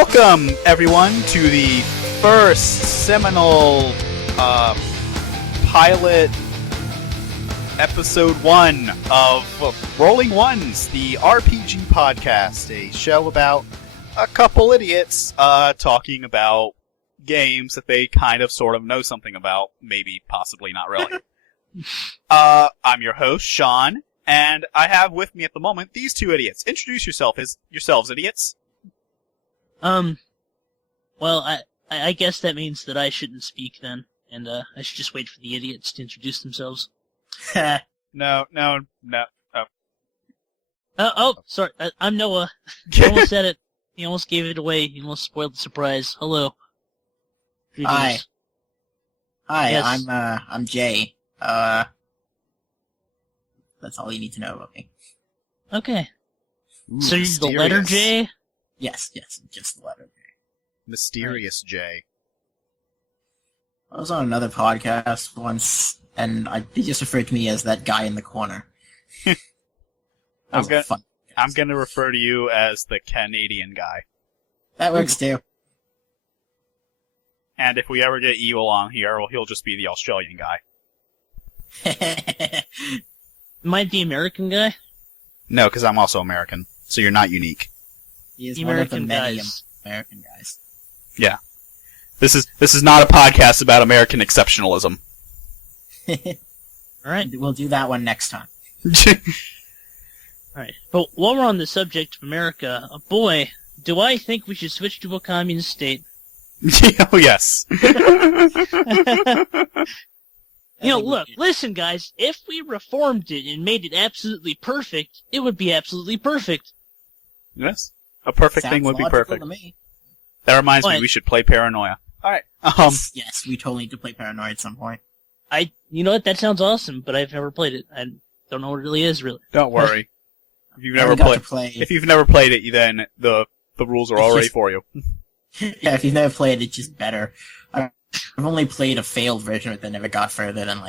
Welcome, everyone, to the first seminal pilot episode 1 of Rolling Ones, the RPG podcast, a show about a couple idiots talking about games that they kind of sort of know something about, maybe, possibly, not really. I'm your host, Sean, and I have with me at the moment these two idiots. Introduce yourselves, idiots. Well, I guess that means that I shouldn't speak then, and I should just wait for the idiots to introduce themselves. No. Sorry, I'm Noah. You almost said it. You almost gave it away. You almost spoiled the surprise. Hello. Hi. Yes. I'm Jay. That's all you need to know about me. Okay. Ooh, So you're the letter J? Yes, just the letter J. Mysterious J. I was on another podcast once, and they just referred to me as that guy in the corner. That was a fun podcast. I'm going to refer to you as the Canadian guy. That works too. And if we ever get Ewell on here, well, he'll just be the Australian guy. Am I the American guy? No, because I'm also American, so you're not unique. He is The one of the American many guys. American guys. Yeah. This is not a podcast about American exceptionalism. Alright. We'll do that one next time. Alright. But while we're on the subject of America, boy, do I think we should switch to a communist state. Oh, yes. Look, listen, guys, if we reformed it and made it absolutely perfect, it would be absolutely perfect. Yes. A perfect Sounds thing would be logical perfect. to me. That reminds me, What? we should play Paranoia. Alright. Yes, we totally need to play Paranoid at some point. You know what, that sounds awesome, but I've never played it. I don't know what it really is, really. Don't worry. If you've I never only got played, to play. if you've never played it, then the rules are It's already just- for you. Yeah, if you've never played, it's just better. I've only played a failed version of it that never got further than,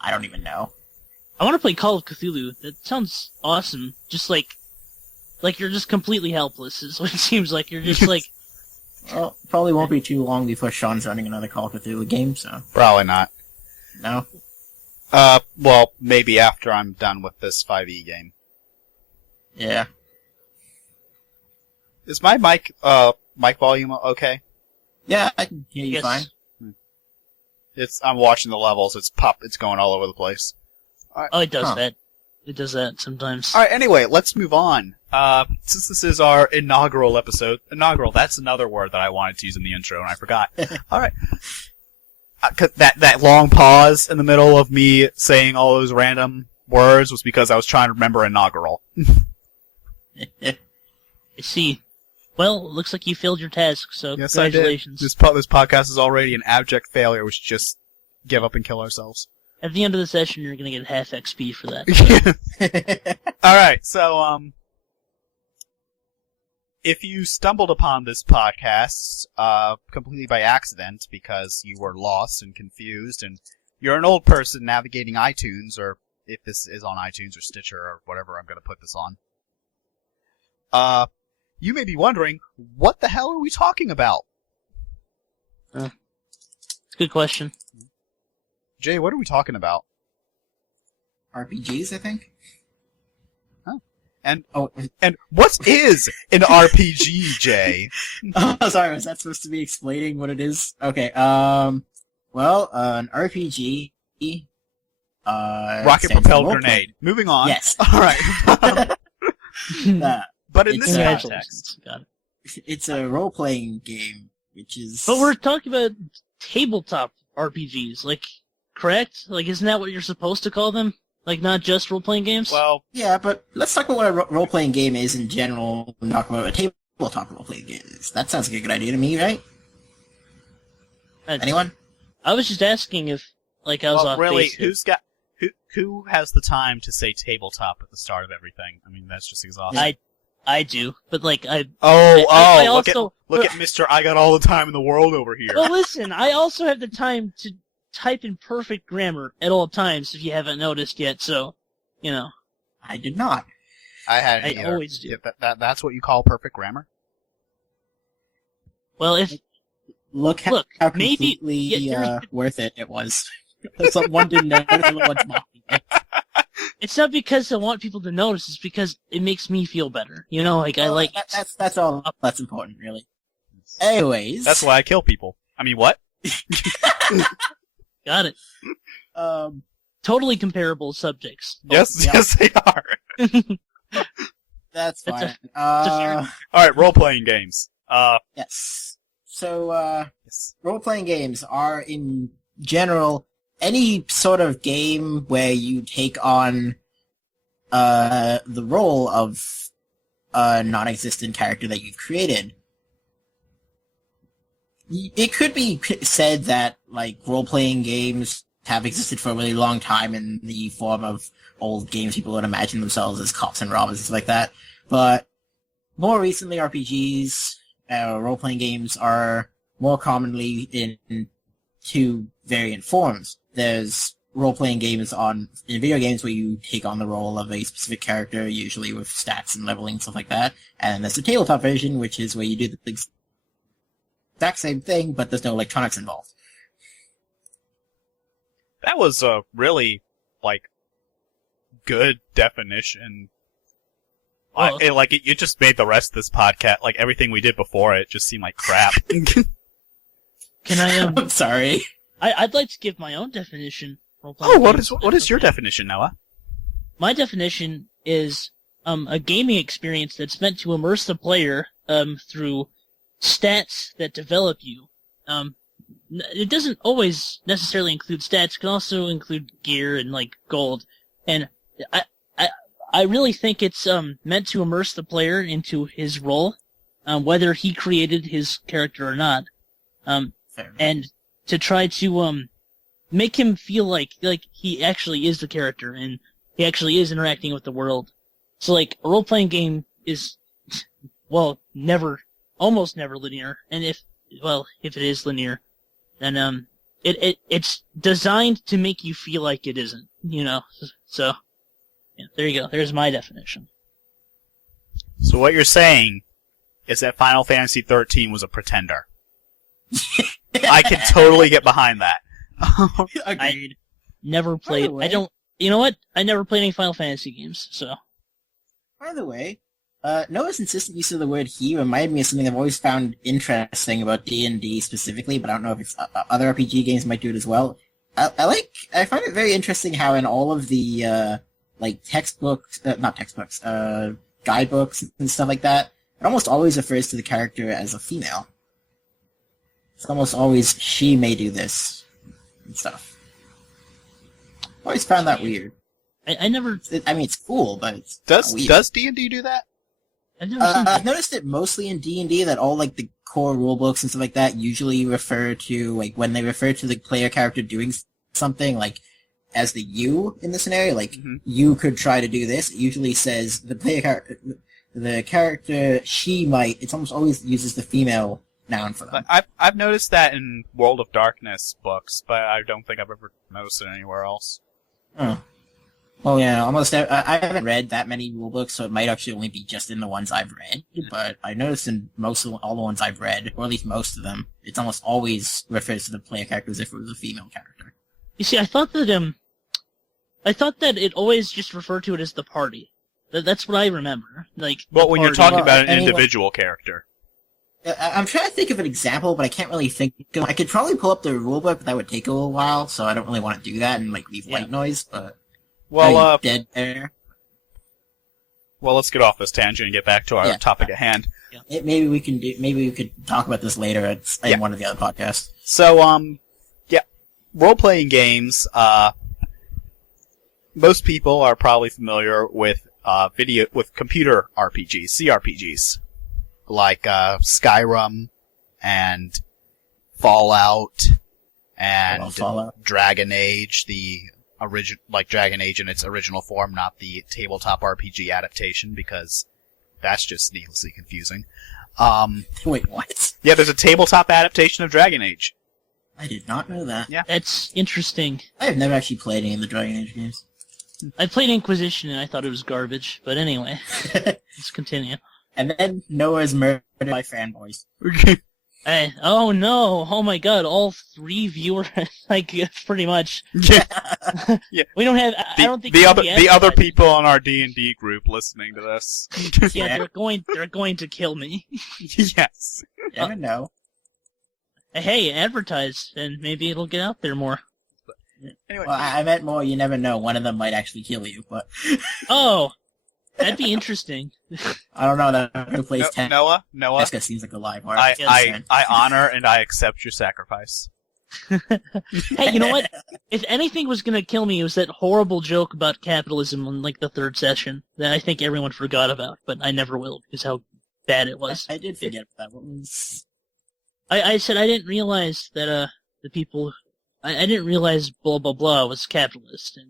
I don't even know. I want to play Call of Cthulhu. That sounds awesome. Just like you're just completely helpless is what it seems like. You're just like, Well, probably won't be too long before Sean's running another Call of Cthulhu game, so, Probably not. no. Well, maybe after I'm done with this 5e game. Yeah. Is my mic volume okay? Yeah, I can hear you yes. fine. I'm watching the levels. It's going all over the place. Oh, it does Huh. that. It does that sometimes. All right. Anyway, let's move on. Since this is our inaugural episode, that's another word that I wanted to use in the intro and I forgot. All right. 'Cause that long pause in the middle of me saying all those random words was because I was trying to remember inaugural. I see. Well, it looks like you failed your task, so Yes, congratulations. I did. This podcast is already an abject failure. We should just give up and kill ourselves. At the end of the session, you're gonna get half XP for that. All right, so if you stumbled upon this podcast completely by accident because you were lost and confused, and you're an old person navigating iTunes, or if this is on iTunes or Stitcher or whatever I'm going to put this on, you may be wondering, what the hell are we talking about? Good question. Jay, what are we talking about? RPGs, I think? And Oh, what is an RPG, Jay? oh, sorry, was that supposed to be explaining what it is? Okay, an RPG, Rocket stands for propelled role-playing. grenade. Moving on. Yes. All right. But in It's this a- context, Got it. It's a role-playing game, which is... But we're talking about tabletop RPGs, correct? Isn't that what you're supposed to call them? Not just role-playing games? well, Yeah, but let's talk about what a role-playing game is in general, and talk about what a tabletop role-playing game is. That sounds like a good idea to me, right? Anyone? I was just asking if, I was off really, base. who has the time to say tabletop at the start of everything? I mean, that's just exhausting. I do, but I Oh, also look at Mr. I got all the time in the world over here. Well, listen, I also have the time to type in perfect grammar at all times, if you haven't noticed yet, so, I did not. I had I it either. always do. That's what you call perfect grammar? Well, if Look how maybe completely worth it was. Someone didn't notice, everyone's mocking it. it's not because I want people to notice. It's because it makes me feel better. You know, like I like. That's all that's important, really. Anyways, That's why I kill people. I mean, what? Got it. Totally comparable subjects. Yes, yes, they are. that's That's fine. All right, role-playing games. Yes. So, Yes. role-playing games are, in general, any sort of game where you take on the role of a non-existent character that you've created. It could be said that, like, role-playing games have existed for a really long time in the form of old games people would imagine themselves as cops and robbers and stuff like that. But more recently, RPGs, role-playing games, are more commonly in two variant forms. There's role-playing games in video games where you take on the role of a specific character, usually with stats and leveling and stuff like that. And there's the tabletop version, which is where you do the exact same thing, but there's no electronics involved. That was a really, good definition. Well- You just made the rest of this podcast, everything we did before it, just seem like crap. Can I? I'm sorry. I'd like to give my own definition. Oh, what is your definition, Noah? My definition is a gaming experience that's meant to immerse the player through stats that develop you. It doesn't always necessarily include stats. It can also include gear and gold. And I really think it's meant to immerse the player into his role, whether he created his character or not, Fair enough. and to try to make him feel like he actually is the character and he actually is interacting with the world. So a role-playing game is, well, almost never linear, and if it is linear, then it's designed to make you feel like it isn't, So, yeah, there you go. There's my definition. So what you're saying is that Final Fantasy XIII was a pretender. I can totally get behind that. Agreed. Never played. By the way- I don't. You know what? I never played any Final Fantasy games, so. By the way, Noah's insistent use of the word "he" reminded me of something I've always found interesting about D&D specifically, but I don't know if it's other RPG games might do it as well. I find it very interesting how in all of the textbooks, not textbooks, guidebooks and stuff like that, it almost always refers to the character as a female. It's almost always she may do this and stuff. I always found that weird. I never. It's cool, but it's weird. Does D&D do that? I've never seen. I've noticed it mostly in D&D that all the core rulebooks and stuff like that usually refer to when they refer to the player character doing something as the you in the scenario, you could try to do this. It usually says the character she might. It's almost always uses the female noun for them. I've noticed that in World of Darkness books, but I don't think I've ever noticed it anywhere else. Oh. Well, yeah, I haven't read that many rulebooks, so it might actually only be just in the ones I've read. But I noticed in all the ones I've read, or at least most of them, it's almost always refers to the player character as if it was a female character. You see, I thought that it always just referred to it as the party. That's what I remember. Well, when you're talking about an anyway, individual character. I'm trying to think of an example, but I can't really think. I could probably pull up the rulebook, but that would take a little while, so I don't really want to do that and leave white noise. But Well, dead air. Well, let's get off this tangent and get back to our topic at hand. Maybe we could talk about this later in one of the other podcasts. So, role-playing games. Most people are probably familiar with computer RPGs, CRPGs, like Skyrim and Fallout and Fallout. Dragon Age, the Dragon Age in its original form, not the tabletop RPG adaptation, because that's just needlessly confusing. Wait, what? Yeah, there's a tabletop adaptation of Dragon Age. I did not know that. Yeah. That's interesting. I have never actually played any of the Dragon Age games. I played Inquisition and I thought it was garbage. But anyway, let's continue. And then Noah is murdered by fanboys. Hey, oh no! Oh my god! All 3 viewers, like pretty much. Yeah. Yeah. We don't have. I don't think the we other have- people on our D&D group listening to this. Yeah, they're going to kill me. Yes. You never know. Hey, advertise, and maybe it'll get out there more. Anyway, Well, I meant more. You never know. One of them might actually kill you, but Oh, that'd be interesting. I don't know. That who plays ten. Noah, Jessica seems like a live wire. I honor and I accept your sacrifice. Hey, you know what? If anything was gonna kill me, it was that horrible joke about capitalism on like the 3rd session that I think everyone forgot about, but I never will because how bad it was. I did forget that one. I said I didn't realize that the people I didn't realize blah blah blah was capitalist,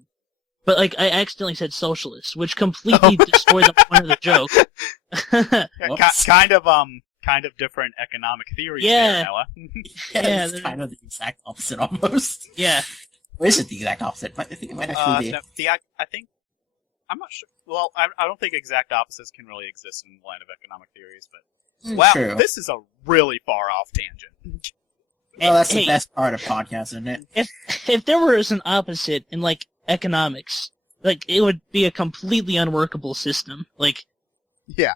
but like I accidentally said socialist, which completely destroyed the point of the joke. Yeah, kind of different economic theories Yeah. there, Noah. Yeah, it's they're- kind of the exact opposite almost. Yeah, Or is it the exact opposite? I think it might actually be. No, I think I'm not sure. Well, I don't think exact opposites can really exist in the line of economic theories, but wow, True. this is a really far off tangent. Well, that's Hey. the best part of podcasts, isn't it? if there was an opposite in like economics, like it would be a completely unworkable system. Like Yeah.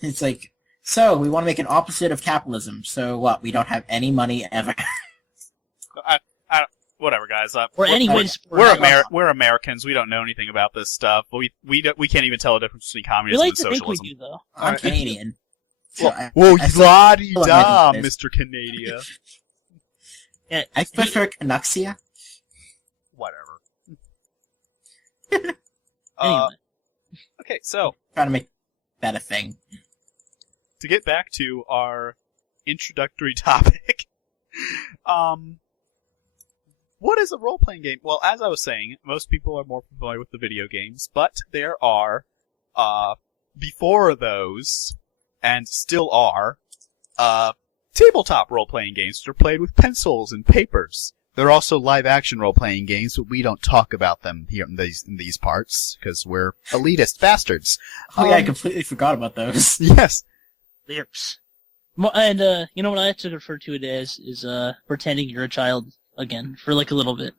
It's like, so we want to make an opposite of capitalism. So what? We don't have any money ever. Whatever, guys. or We're- any way we're- to support we're Americans. We don't know anything about this stuff, but we can't even tell the difference between We communism like and to think we socialism. do though. I'm Alright. Canadian. So Whoa, I- la di still da, imagine this. Mr. Canada. Yeah, I prefer Canucksia. Whatever. anyway. Okay, so Trying to make that a thing. to get back to our introductory topic, what is a role-playing game? Well, as I was saying, most people are more familiar with the video games, but there are, before those, and still are, tabletop role-playing games that are played with pencils and papers. There are also live-action role-playing games, but we don't talk about them here in these parts, because we're elitist bastards. Oh yeah, I completely forgot about those. Yes. There's. And you know what I like to refer to it as is pretending you're a child again for like a little bit.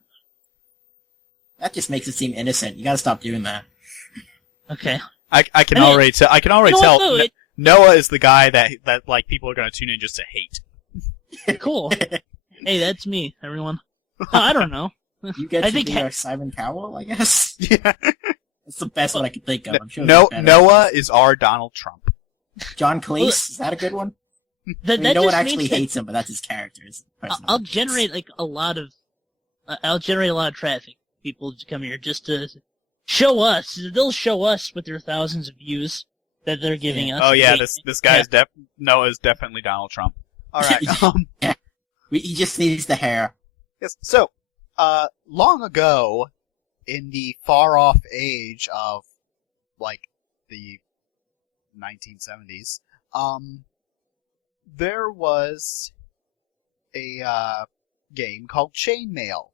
That just makes it seem innocent. You gotta stop doing that. Okay. I can I mean, already tell. I can already You know what, tell. though? Noah is the guy that like people are going to tune in just to hate. Cool. Hey, that's me, everyone. No, I don't know. You get I to think be our Simon Cowell, I guess. Yeah. That's the best one I could think of. I'm sure No, there's better. Noah is our Donald Trump. John Cleese, is that a good one? That no one just actually means that hates him, but that's his character. I'll generate like a lot of. I'll generate a lot of traffic. People to come here just to show us. They'll show us with their thousands of views that they're giving us. Oh yeah, They- this guy is Noah is definitely Donald Trump. All right. He just needs the hair. Yes. So, long ago, in the far off age of like the 1970s, there was a game called Chainmail,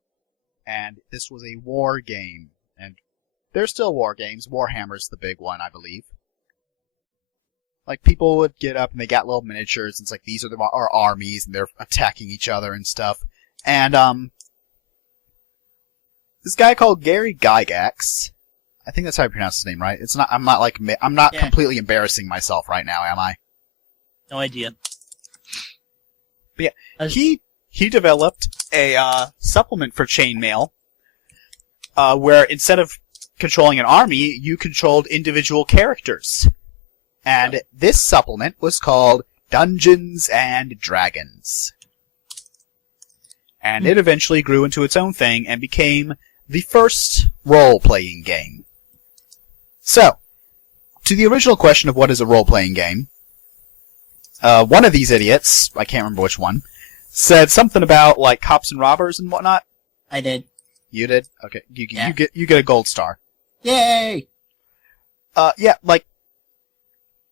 and this was a war game, and there's still war games. Warhammer's the big one, I believe. Like, people would get up and they got little miniatures, and it's like, these are our armies, and they're attacking each other and stuff. And, this guy called Gary Gygax, I think that's how you pronounce his name, right? I'm not Yeah. completely embarrassing myself right now, am I? No idea. But yeah, As- he developed a, supplement for Chainmail, where instead of controlling an army, you controlled individual characters. And this supplement was called Dungeons and Dragons. And it eventually grew into its own thing and became the first role-playing game. So, to the original question of what is a role-playing game, one of these idiots, I can't remember which one, said something about, like, cops and robbers and whatnot. I did. You did? Okay. Yeah. You get a gold star. Yay! Yeah, like,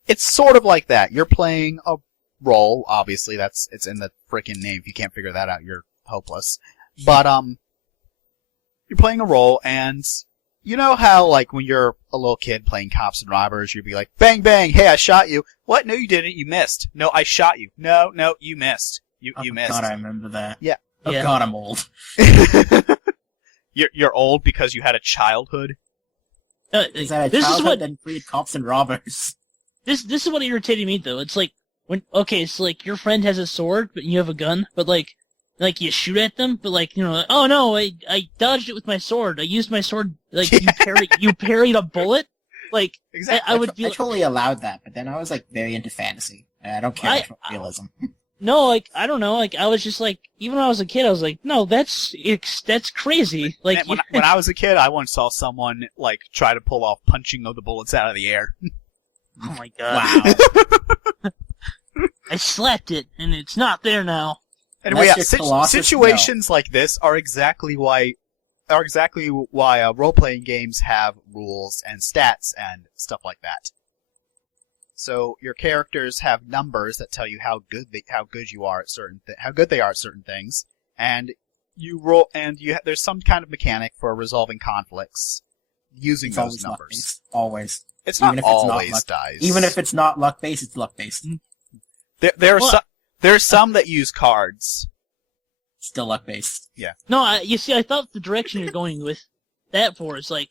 it's sort of like that. You're playing a role, obviously, it's in the frickin' name. If you can't figure that out, you're hopeless. But, you're playing a role, and You know how, like, when you're a little kid playing cops and robbers, you'd be like, bang, bang, hey, I shot you. What? No, you didn't. You missed. No, I shot you. No, you missed. You missed. God, I remember that. Yeah. Oh Yeah. God, I'm old. You're old because you had a childhood? Is that a this is childhood what that included cops and robbers? this is what irritated me though. It's like it's like your friend has a sword, but you have a gun, but like you shoot at them, but like oh no, I dodged it with my sword. I used my sword. Like you parried a bullet. Like Exactly. I would be I totally allowed that, but then I was like very into fantasy. I don't care about realism. no, like I don't know, like I was just like even when I was a kid, I was like no, that's crazy. Like Man, when I was a kid, I once saw someone, like, try to pull off punching the bullets out of the air. oh my god, Wow. I slapped it and it's not there now. Anyway, Unless you're Colossus, situations like this are exactly why role-playing games have rules and stats and stuff like that. So your characters have numbers that tell you how good they are at certain things, and you roll there's some kind of mechanic for resolving conflicts using It's those always numbers. luck-based. Always. It's Even not if it's not always luck- dice. Even if it's not luck-based, it's luck-based. There's some that use cards. Still luck-based. No, you see, I thought the direction you're going with that for is like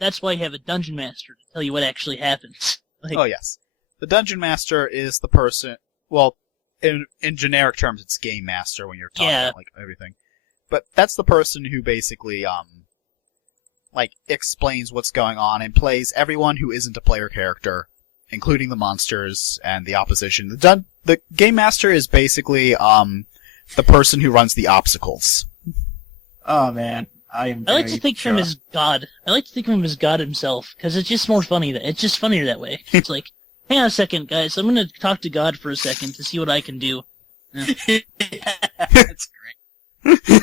that's why you have a dungeon master to tell you what actually happens. Like, Oh yes, the dungeon master is the person. Well, in generic terms, it's game master when you're talking about like everything. But that's the person who basically like explains what's going on and plays everyone who isn't a player character, including the monsters and the opposition. The game master is basically the person who runs the obstacles. Oh man, I am. I like to very think of him as God. I like to think of him as God himself because it's just more funny. It's just funnier that way. It's like, hang on a second, guys. I'm gonna talk to God for a second to see what I can do. That's great.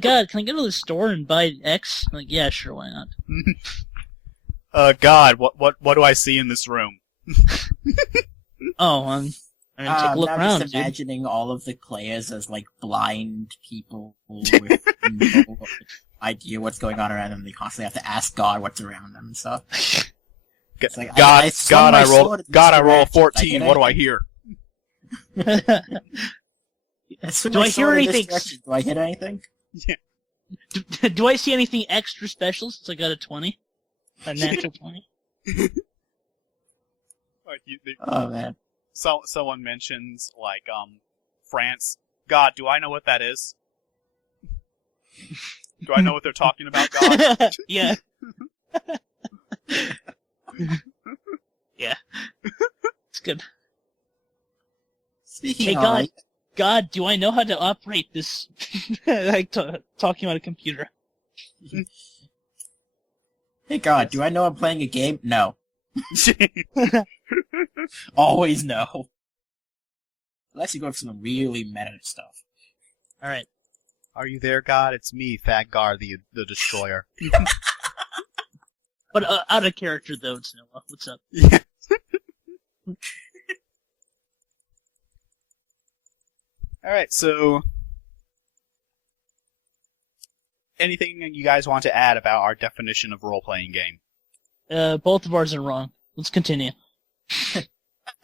God, can I go to the store and buy X? I'm like, yeah, sure, why not? God, what do I see in this room? Oh, I'm gonna take a look now around, just dude. imagining all of the players as like blind people with no idea what's going on around them. They constantly have to ask God what's around them and stuff. It's like, I swung my sword in this I roll direction. 14. What do I hear? Do I hear anything? Do I hit anything? Do I see anything extra special since I got a 20? A natural 20? Oh man. Someone mentions, like, France. God, do I know what that is? Do I know what they're talking about, God? Yeah. Yeah. It's good. Speaking Hey, of, God. God, do I know how to operate this? Like, talking about a computer. hey God, do I know I'm playing a game? No. Always no. Unless you go for some really meta stuff. Alright. Are you there, God? It's me, Thaggar, the Destroyer. But out of character, though, it's Noah. What's up? Yeah. Alright, so... anything you guys want to add about our definition of role-playing game? Both of ours are wrong. Let's continue. I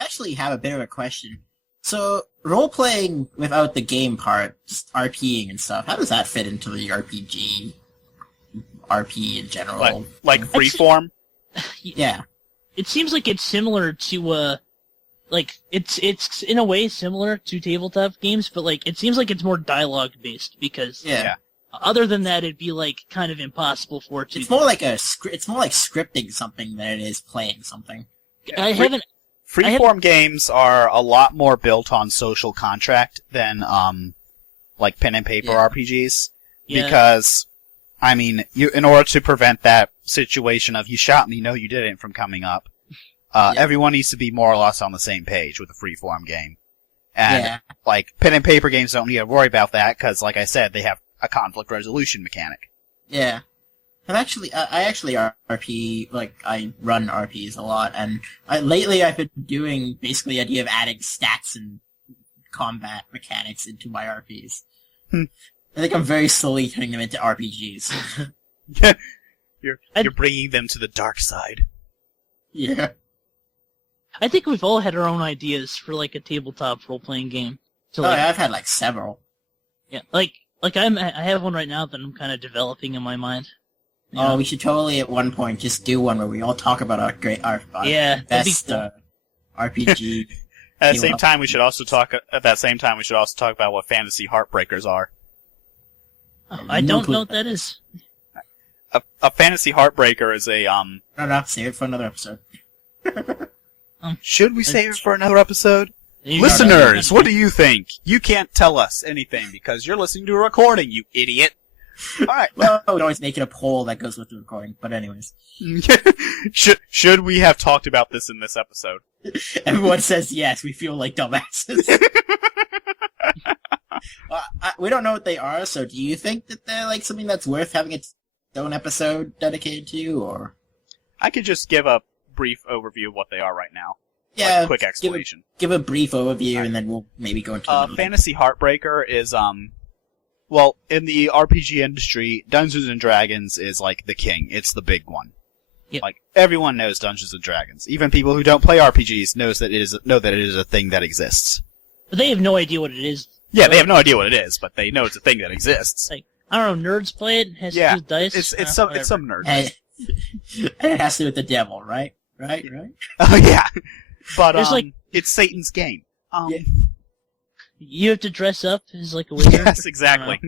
actually have a bit of a question. So, role-playing without the game part, just RPing and stuff, how does that fit into the RP in general? Like freeform? Yeah. It seems like it's similar to, like, it's in a way similar to tabletop games, but, like, it seems like it's more dialogue-based, because... Yeah. Other than that, it'd be, like, kind of impossible for it to... It's more like it's more like scripting something than it is playing something. I haven't... Freeform games are a lot more built on social contract than, like pen and paper RPGs. Yeah. Because, I mean, in order to prevent that situation of you shot me, no you didn't from coming up, everyone needs to be more or less on the same page with a freeform game. And, like, pen and paper games don't need to worry about that, because, like I said, they have a conflict resolution mechanic. Yeah. I actually RP, like, I run RPs a lot, and lately I've been doing basically the idea of adding stats and combat mechanics into my RPs. I think I'm very slowly turning them into RPGs. You're bringing them to the dark side. Yeah. I think we've all had our own ideas for like a tabletop role-playing game. To, Oh, like, yeah, I've had like several. yeah, like I have one right now that I'm kind of developing in my mind. You Oh, know? we should totally at one point just do one where we all talk about our Yeah, that'd be best cool. RPG. At the You same know. time, we should also talk about what fantasy heartbreakers are. I don't know what that is. A fantasy heartbreaker is a No, save it for another episode. Should we save it for another episode? You- Listeners, what do you think? You can't tell us anything because you're listening to a recording, you idiot. Alright. Well, we can always make it a poll that goes with the recording. But anyways, should we have talked about this in this episode? everyone says yes. We feel like dumbasses. We don't know what they are, so do you think that they're like something that's worth having its own episode dedicated to, or? I could just give a brief overview of what they are right now. Yeah, Like, quick explanation. Give a brief overview, and then we'll maybe go into another. Fantasy Heartbreaker is, well, in the RPG industry, Dungeons and Dragons is like the king. It's the big one. Yep. Like, everyone knows Dungeons and Dragons. Even people who don't play RPGs know that it is a thing that exists. But they have no idea what it is. Yeah, they have no idea what it is, but they know it's a thing that exists. Like, I don't know, nerds play it. It has Yeah, to do with dice. It's whatever. some nerd. And it has to do with the devil, right? Right. Oh yeah, but There's, like- it's Satan's game. Yeah. You have to dress up as like a wizard. Yes, exactly.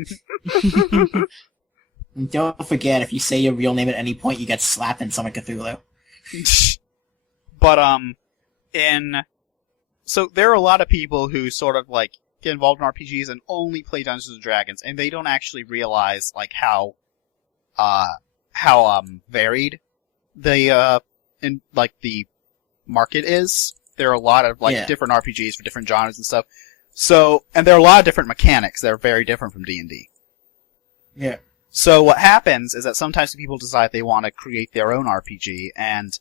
And don't forget, if you say your real name at any point, you get slapped in Summon Cthulhu. But so there are a lot of people who sort of like get involved in RPGs and only play Dungeons and Dragons, and they don't actually realize like how varied the the market is. There are a lot of Yeah. different RPGs for different genres and stuff. So, and there are a lot of different mechanics that are very different from D&D. Yeah. So what happens is that sometimes people decide they want to create their own RPG, and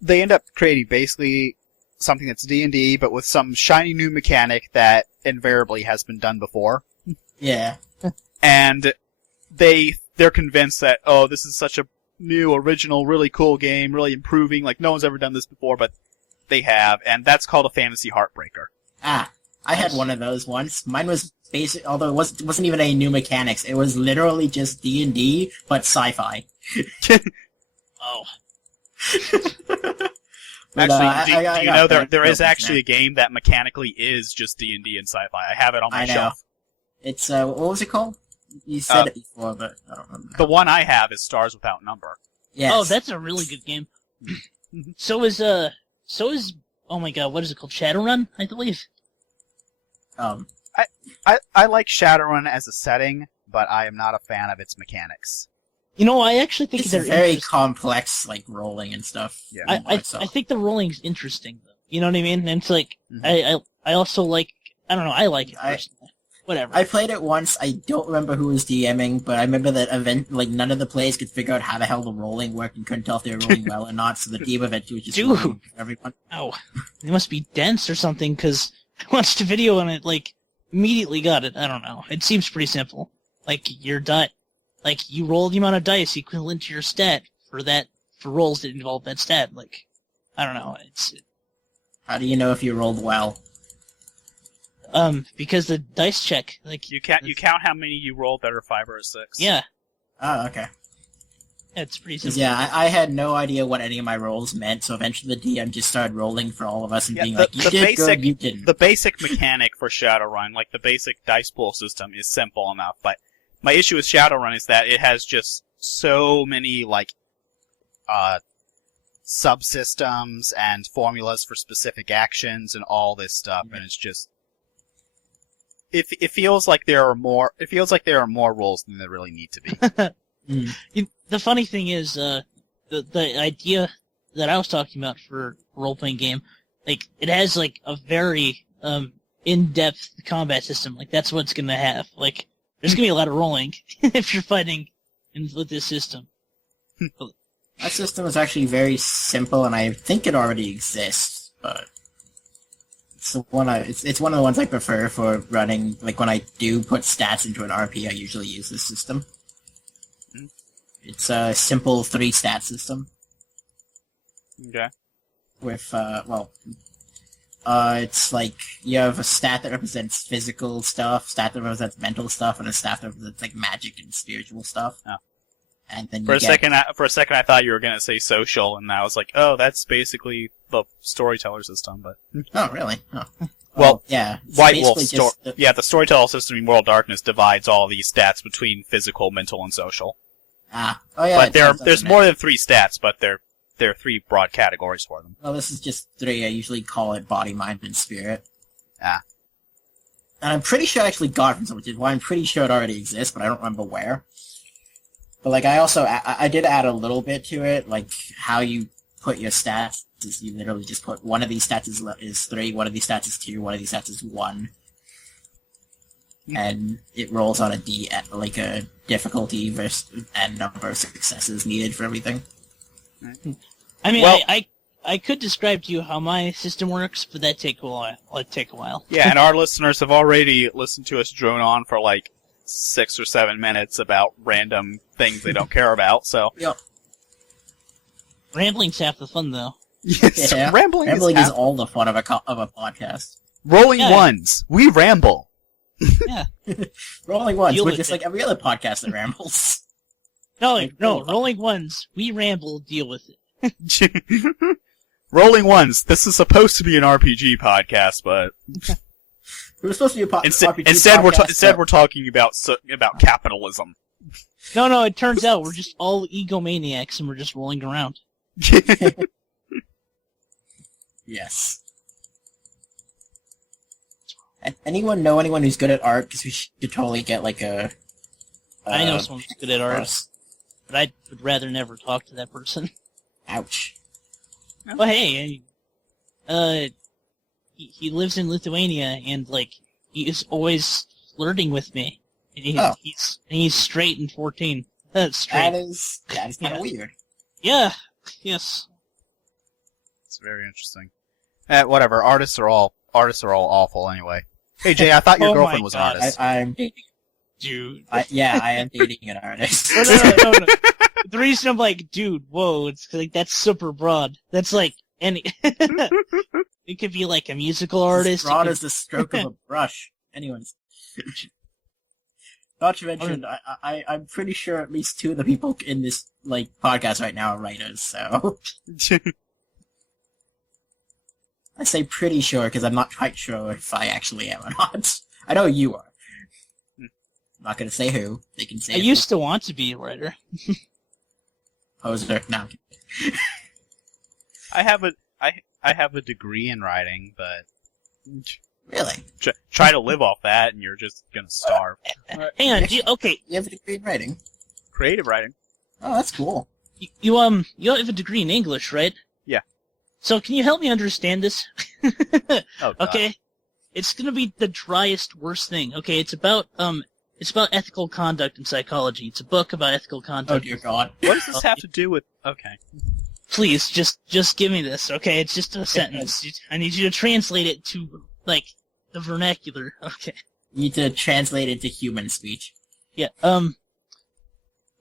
they end up creating basically something that's D&D, but with some shiny new mechanic that invariably has been done before. Yeah. And they're convinced that, oh, this is such a new, original, really cool game, really improving, like no one's ever done this before, but they have, and that's called a fantasy heartbreaker. I had one of those once. Mine was basic, although it wasn't even any new mechanics. It was literally just D&D, but sci-fi. Oh, But, Actually, do you know there got is that. actually a game that mechanically is just D&D and sci-fi? I have it on my I know. shelf. It's, what was it called? You said it before, but I don't remember. The one I have is Stars Without Number. Yes. oh, that's a really good game. so is oh my god, what is it called? Shadowrun, I believe. I like Shadowrun as a setting, but I am not a fan of its mechanics. You know, I actually think It's they're very interesting. complex, like, rolling and stuff. Yeah. I think the rolling's interesting though. You know what I mean? And it's like Mhm. I also like, I don't know, I like it I- personally. Whatever. I played it once. I don't remember who was DMing, but I remember that none of the players could figure out how the hell the rolling worked and couldn't tell if they were rolling well or not. So the DM eventually was just Dude. rolling for everyone. Oh, it must be dense or something, because I watched a video and it, like, immediately got it. I don't know. It seems pretty simple. Like, your you roll the amount of dice equivalent to your stat for rolls that involve that stat. Like, I don't know. How do you know if you rolled well? Because the dice check, like... You count how many you rolled that are 5 or a 6. Yeah, Oh, okay. it's pretty 'Cause, simple. yeah, I had no idea what any of my rolls meant, so eventually the DM just started rolling for all of us and Yeah, being the- like, you the did basic- good, you didn't. The basic mechanic for Shadowrun, like the basic dice pool system, is simple enough, but my issue with Shadowrun is that it has just so many, subsystems and formulas for specific actions and all this stuff, and it's just... It feels like there are more rules than there really need to be. The funny thing is, the idea that I was talking about for a role-playing game, like, it has, like, a very, in-depth combat system. Like, that's what it's gonna have. Like, there's gonna be a lot of rolling if you're fighting with this system. That system is actually very simple, and I think it already exists, but it's one of the ones I prefer for running. Like when I do put stats into an RP, I usually use this system. It's a simple 3-stat system Okay. with, it's like you have a stat that represents physical stuff, stat that represents mental stuff, and a stat that represents like magic and spiritual stuff. Oh. And then For a second, I thought you were gonna say social, and I was like, "Oh, that's basically the storyteller system." But Oh, really? Oh. Well, yeah. It's White Wolf basically just the storyteller system in World of Darkness divides all these stats between physical, mental, and social. Oh yeah. But it says that there's in more it. than 3 stats, but there are 3 broad categories for them. Well, this is just 3. I usually call it body, mind, and spirit. Ah. And I'm pretty sure I actually got it from someone, which is why I'm pretty sure it already exists, but I don't remember where. But like, I did add a little bit to it, like how you put your stats. Is you literally just put one of these stats is 3, one of these stats is 2, one of these stats is 1, and it rolls on a D at like a difficulty versus and number of successes needed for everything. I mean, Well- I could describe to you how my system works, but that'd take a while. It'd take a while. Yeah, and our listeners have already listened to us drone on for like 6 or 7 minutes about random things they don't care about. So Yep. Rambling's half the fun, though. yes, Yeah. rambling Is all the fun of a podcast. rolling Yeah. ones. We ramble. Rolling ones, Deal we're with just it. like every other podcast that rambles. No, Like, no, oh. rolling ones. We ramble. Deal with it. Rolling ones. This is supposed to be an RPG podcast, but We were supposed to be a instead RPG instead podcast, we're talking about capitalism. No, it turns out we're just all egomaniacs and we're just rolling around. Yes. Anyone know anyone who's good at art? Because we should totally get like a... I know someone who's good at art, us. but I would rather never talk to that person. Ouch. Well, hey, he lives in Lithuania, and like he's always flirting with me. And Oh. he's straight and 14. That's straight. That is kind Yeah. of weird. Yeah. Yes. It's very interesting. Whatever. Artists are all awful anyway. Hey Jay, I thought your Oh my girlfriend was an God. artist. I'm... Dude. I am dating an artist. No. The reason I'm like, dude, whoa, it's 'cause, like that's super broad. That's like any. It could be like a musical artist. As broad it as the stroke of a brush. Anyways. Not to mention, I'm pretty sure at least 2 of the people in this like podcast right now are writers, so... I say pretty sure because I'm not quite sure if I actually am or not. I know you are. I'm not gonna say who. They can say I used to want to be a writer. poser. No. I have a degree in writing, but Really? try to live off that, and you're just gonna starve. Hang on, okay, You have a degree in writing? Creative writing. Oh, that's cool. you have a degree in English, right? Yeah. So can you help me understand this? Oh, God. Okay, it's gonna be the driest, worst thing. Okay, it's about ethical conduct in psychology. It's a book about ethical Oh conduct. dear God. What does this have to do with? Okay. Please, just give me this, okay? It's just a sentence. I need you to translate it to, like, the vernacular. Okay. You need to translate it to human speech. Yeah,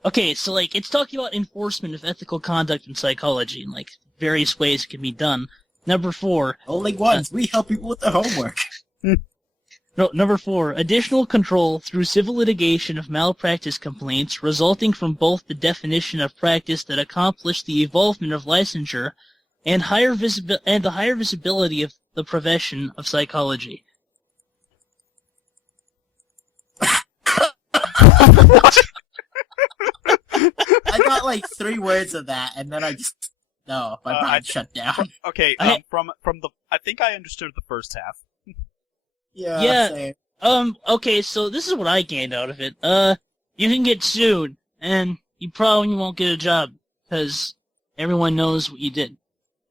okay, so, like, it's talking about enforcement of ethical conduct in psychology and, like, various ways it can be done. Number 4. Only ones. We help people with their homework. No, number 4. Additional control through civil litigation of malpractice complaints resulting from both the definition of practice that accomplished the evolvement of licensure and the higher visibility of the profession of psychology. I got like 3 words of that, and then I just... No, my mind shut down. Okay. I- From the, I think I understood the first half. Yeah. Same. Okay, so this is what I gained out of it. You can get sued, and you probably won't get a job, because everyone knows what you did.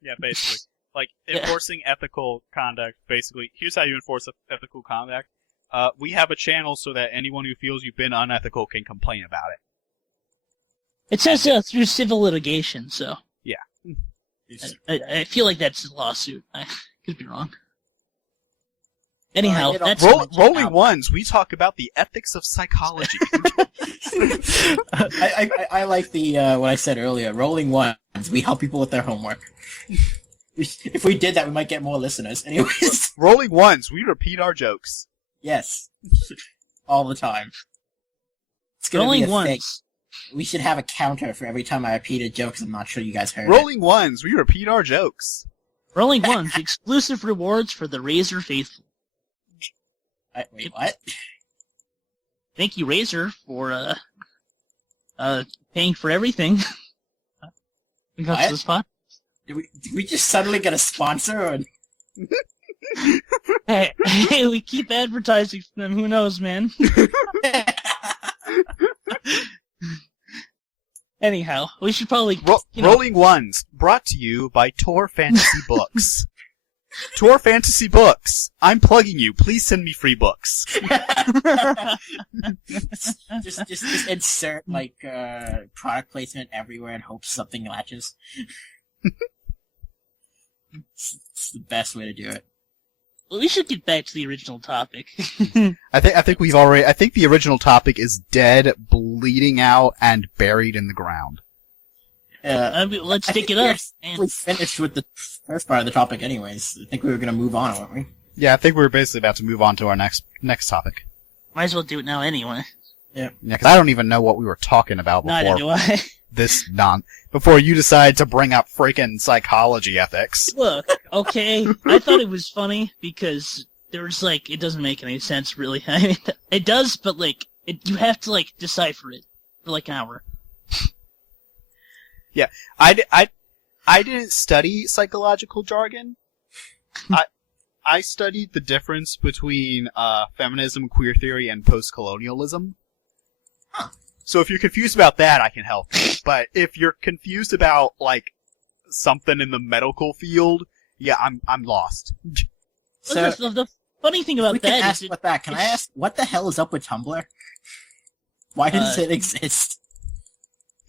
Yeah, basically. Like, Yeah. enforcing ethical conduct, basically. Here's how you enforce ethical conduct. We have a channel so that anyone who feels you've been unethical can complain about it. It says through civil litigation, so It's- I feel like that's a lawsuit. I could be wrong. Anyhow, that's Rolling Ones, we talk about the ethics of psychology. I like the what I said earlier. Rolling Ones, we help people with their homework. If we did that, we might get more listeners. Anyways, Rolling Ones, we repeat our jokes. yes, all the time. It's gonna Rolling be a thing. Ones. We should have a counter for every time I repeat a joke, 'cause I'm not sure you guys heard it. Rolling Ones, we repeat our jokes. Rolling Ones, exclusive rewards for the Razor faithful. Wait, what? Thank you, Razor, for paying for everything. What? This spot. Did we just suddenly get a sponsor? Or... Hey, we keep advertising for them. Who knows, man? Anyhow, we should probably Rolling Ones, brought to you by Tor Fantasy Books. Tor Fantasy Books. I'm plugging you. Please send me free books. just insert like product placement everywhere and hope something latches. It's the best way to do it. Well, we should get back to the original topic. I think the original topic is dead, bleeding out, and buried in the ground. Let's take it up. We finished with the first part of the topic anyways. I think we were going to move on, weren't we? Yeah, I think we're basically about to move on to our next topic. Might as well do it now anyway. Yeah. Yeah, because I don't even know what we were talking about Neither do I. Before you decide to bring up freaking psychology ethics. Look, okay, I thought it was funny because there was it doesn't make any sense really. I mean, it does, but you have to decipher it for an hour. Yeah, I didn't study psychological jargon. I studied the difference between feminism, queer theory, and post-colonialism. Huh. So if you're confused about that, I can help you. But if you're confused about something in the medical field, yeah, I'm lost. So the funny thing about that is can I ask what the hell is up with Tumblr? Why does it exist?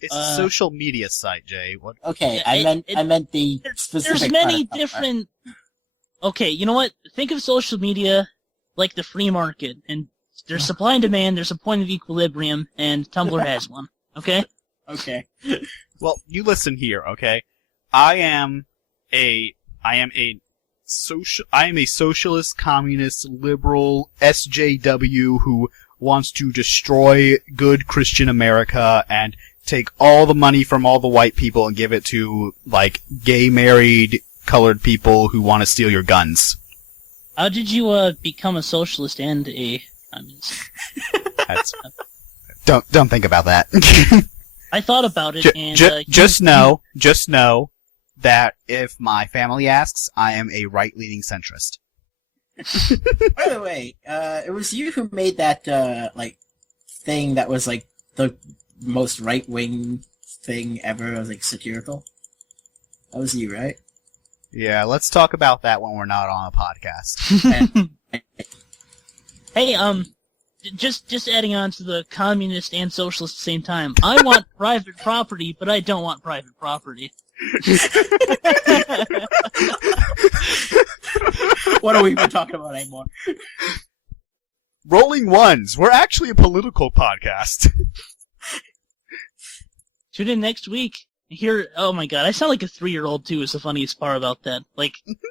It's a social media site, Jay. What? Okay, Yeah, I meant the specific. There's many part of Tumblr. different. Okay, you know what? Think of social media like the free market, and there's supply and demand. There's a point of equilibrium, and Tumblr has one. Okay. Okay. Well, you listen here, okay? I am a socialist, communist, liberal SJW who wants to destroy good Christian America and take all the money from all the white people and give it to, gay married colored people who want to steal your guns. How did you become a socialist and a communist? Don't think about that. I thought about it, and just know that if my family asks, I am a right-leaning centrist. By the way, it was you who made that thing that was the most right-wing thing ever. It was satirical. That was you, right? Yeah, let's talk about that when we're not on a podcast. Hey, just adding on to the communist and socialist at the same time. I want private property, but I don't want private property. What are we even talking about anymore? Rolling Ones. We're actually a political podcast. Tune in next week. Oh my god, I sound like a 3-year-old too is the funniest part about that.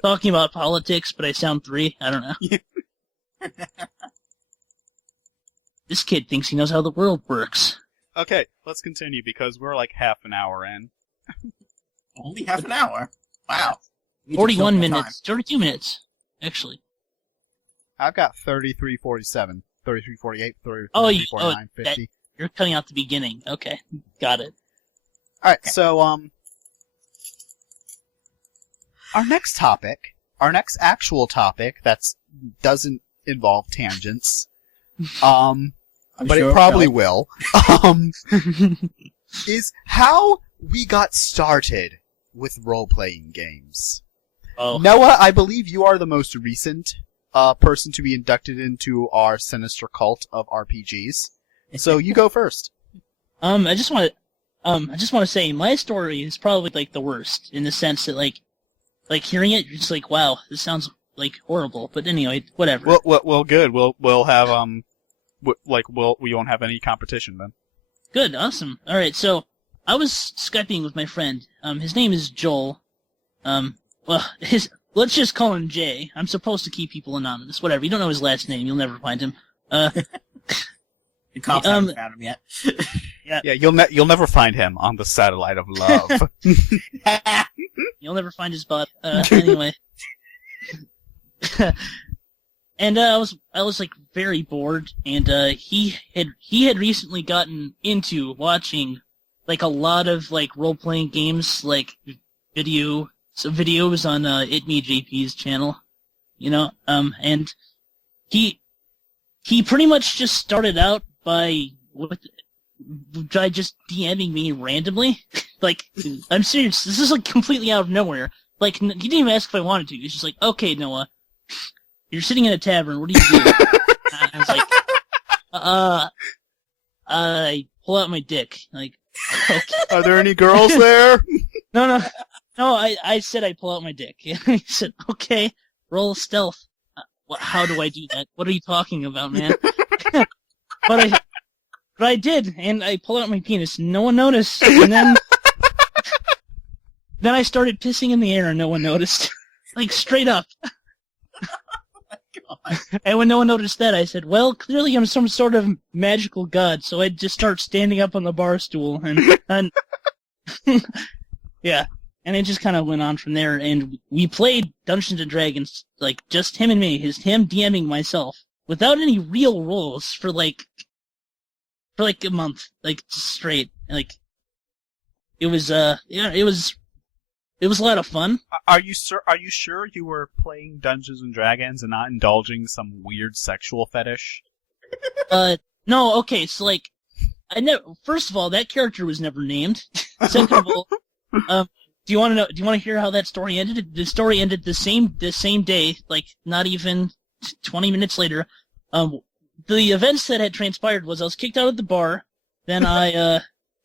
Talking about politics, but I sound 3. I don't know. This kid thinks he knows how the world works. Okay, let's continue because we're half an hour in. Only half an hour? Wow. 41 minutes. 32 minutes, actually. I've got 33:47, 33:48, 33:49, 50. You're cutting out the beginning. Okay, got it. Alright, so, our next actual topic doesn't involve tangents, but it probably will, is how we got started with role-playing games. Oh. Noah, I believe you are the most recent person to be inducted into our sinister cult of RPGs. So you go first. I just want to say my story is probably the worst in the sense that hearing it, you're just wow, this sounds like horrible. But anyway, whatever. Well, good. We'll have we won't have any competition then. Good, awesome. All right, so I was Skyping with my friend. His name is Joel. Let's just call him Jay. I'm supposed to keep people anonymous. Whatever. You don't know his last name. You'll never find him. The cops haven't found him yet. Yeah, you'll never find him on the satellite of love. You'll never find his butt. Anyway. And I was like very bored, and he had recently gotten into watching like a lot of like role playing games, like videos on It Me JP's channel, and he pretty much just started out by just DMing me randomly. Like, I'm serious, this is like completely out of nowhere. Like, he didn't even ask if I wanted to. He's just like, okay, Noah, you're sitting in a tavern, what do you do? I was like, I pull out my dick. Like, okay. Are there any girls there? No, I said I pull out my dick. He said, okay, roll stealth. How do I do that? What are you talking about, man? But I did, and I pull out my penis. No one noticed, and then I started pissing in the air, and no one noticed. Like, straight up. And when no one noticed that, I said, well, clearly I'm some sort of magical god, so I'd just start standing up on the bar stool, and yeah. And it just kind of went on from there, and we played Dungeons & Dragons, like, just him and me, him DMing myself, without any real roles for like a month, like, straight. Like, it was a lot of fun. Are you sure you were playing Dungeons and Dragons and not indulging some weird sexual fetish? No, okay, so like, first of all, that character was never named. Second of all, do you want to hear how that story ended? The story ended the same day, like, not even 20 minutes later. The events that had transpired was I was kicked out of the bar, then I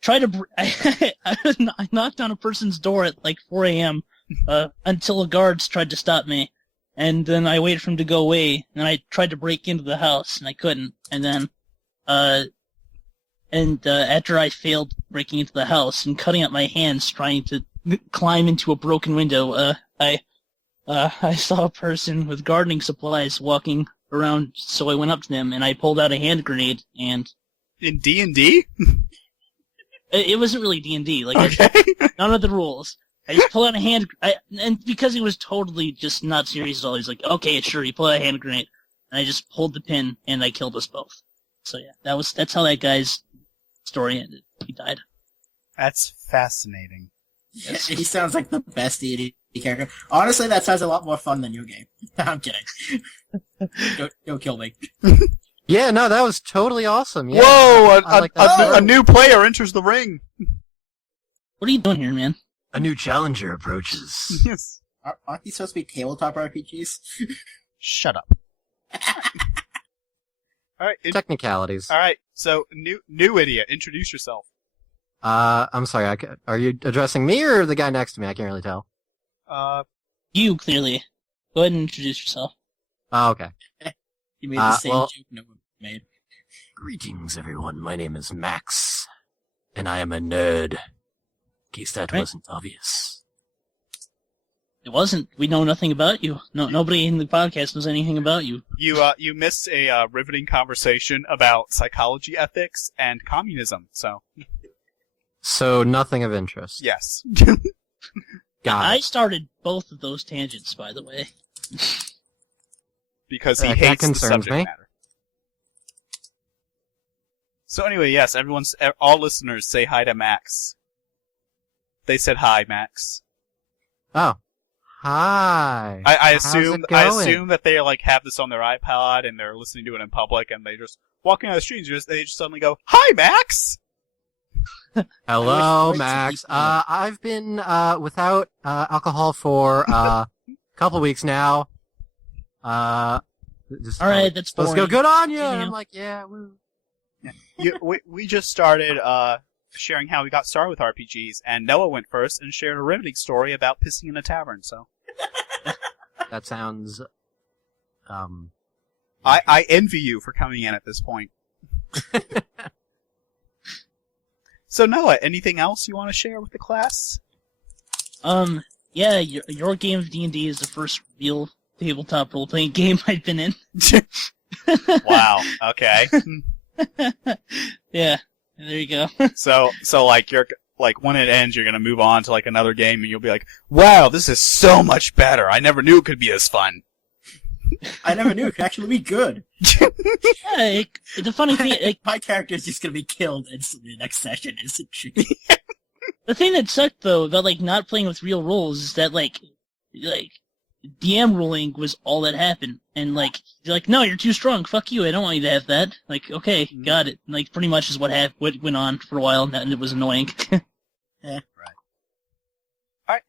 I knocked on a person's door at like 4 a.m. Until the guards tried to stop me, and then I waited for him to go away, and I tried to break into the house, and I couldn't, and then after I failed breaking into the house and cutting up my hands trying to climb into a broken window, I saw a person with gardening supplies walking around, so I went up to them and I pulled out a hand grenade and... In D&D? It wasn't really D&D, like, okay. None of the rules. I just pulled out a hand, and because he was totally just not serious at all, he's like, okay, sure, you pull out a hand grenade, and I just pulled the pin, and I killed us both. So yeah, that's how that guy's story ended. He died. That's fascinating. Yes. He sounds like the best D&D character. Honestly, that sounds a lot more fun than your game. I'm kidding. Don't kill me. Yeah, no, that was totally awesome. Yeah. Whoa! A A new player enters the ring. What are you doing here, man? A new challenger approaches. Yes. Aren't these supposed to be tabletop RPGs? Shut up. All right. Technicalities. All right. So, new idiot, introduce yourself. I'm sorry. Are you addressing me or the guy next to me? I can't really tell. You, clearly. Go ahead and introduce yourself. Oh, okay. You made the same joke no one made. Greetings, everyone. My name is Max, and I am a nerd. In case that wasn't obvious. It wasn't. We know nothing about you. No, nobody in the podcast knows anything about you. You missed a riveting conversation about psychology ethics and communism, so... So, nothing of interest. Yes. Got I it. started both of those tangents, by the way. Because he That hates the concerns subject me. matter. So anyway, yes, all listeners say hi to Max. They said hi, Max. Oh. Hi. I How's assume it going? that they like have this on their iPod and they're listening to it in public and they just walking on the streets. They just suddenly go, "Hi, Max." Hello, I wish Max. people- I've been without alcohol for a couple weeks now. All right, that's Let's boring. go. Good on you. And Continue. I'm like, yeah. Woo. We just started sharing how we got started with RPGs, and Noah went first and shared a riveting story about pissing in a tavern. So That sounds I envy you for coming in at this point. So Noah, anything else you want to share with the class? Yeah, your game of D&D is the first real tabletop role-playing game I've been in. Wow. Okay. Yeah, there you go. So like you're like when it ends, you're gonna move on to like another game, and you'll be like, "Wow, this is so much better! I never knew it could be as fun." I never knew it could actually be good. Yeah, the funny thing, My character is just gonna be killed instantly the next session, isn't she? the thing that sucked though about like not playing with real roles is that like DM ruling was all that happened, and like you're like, no, you're too strong. Fuck you. I don't want you to have that. Like, okay, got it. Like, pretty much is what went on for a while, and it was annoying. Yeah. Right.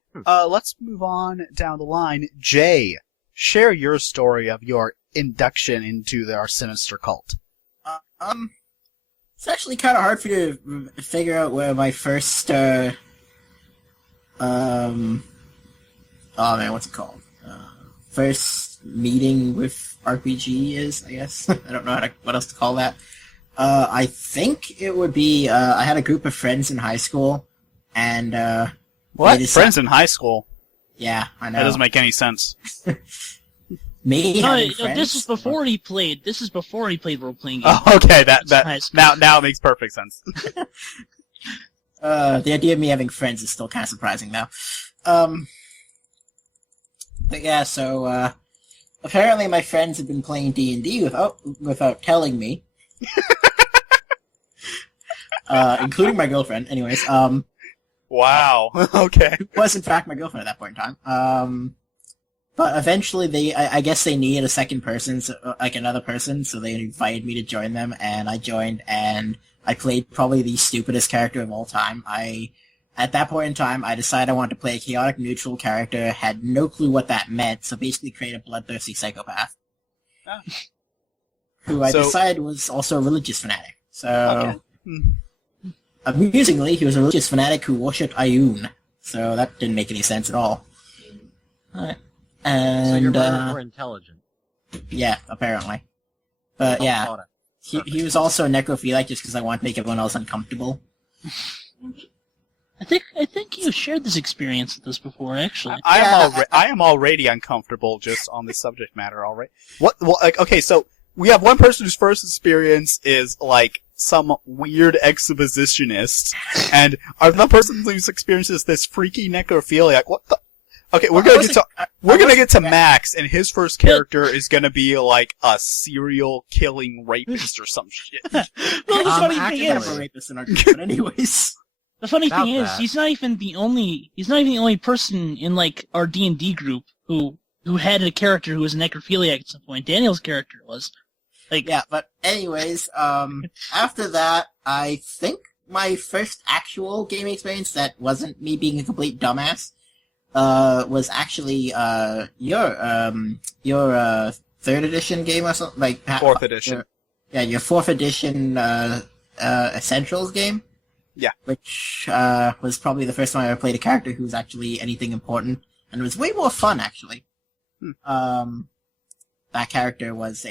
Let's move on down the line. Jay, share your story of your induction into our sinister cult. It's actually kind of hard for you to figure out where my first, oh man, what's it called? First meeting with RPG is, I guess. I don't know what else to call that. I think it would be, I had a group of friends in high school, and, What? Friends in high school? Yeah, I know. That doesn't make any sense. Me No, having no, friends? this is before he played. This is before he played role-playing games. Oh, okay, High that school. now it makes perfect sense. The idea of me having friends is still kind of surprising, though. But yeah, so, apparently my friends have been playing D&D without telling me. Including my girlfriend, anyways. Wow. Okay. Who was in fact my girlfriend at that point in time. But eventually I guess they needed a second person, like another person, so they invited me to join them, and I joined, and I played probably the stupidest character of all time. At that point in time, I decided I wanted to play a chaotic neutral character, had no clue what that meant, so basically created a bloodthirsty psychopath. Ah. Who I So- decided was also a religious fanatic. So, Okay. amusingly, he was a religious fanatic who worshipped Ayun. So that didn't make any sense at all. Alright. So And, you're more intelligent. yeah, apparently. But yeah, Thought it. he was also a necrophiliac just because I wanted to make everyone else uncomfortable. I think you shared this experience with us before, actually. I am already uncomfortable just on this subject matter already. What? Well, like, okay, so we have one person whose first experience is like some weird exhibitionist, and another person whose experience is this freaky necrophiliac. What the? Okay, we're gonna get to Max, and his first character is gonna be like a serial killing rapist or some shit. Well, the funny thing actually- Kind of is, a rapist in our group, but anyways. the funny About thing is, that. he's not even the only person in like our D&D group who had a character who was a necrophiliac at some point. Daniel's character was. Like, Yeah, but anyways, after that, I think my first actual gaming experience that wasn't me being a complete dumbass, was actually, your 3rd edition game or something, like... 4th edition. Your 4th edition, Essentials game. Yeah. Which, was probably the first time I ever played a character who was actually anything important, and it was way more fun, actually. That character was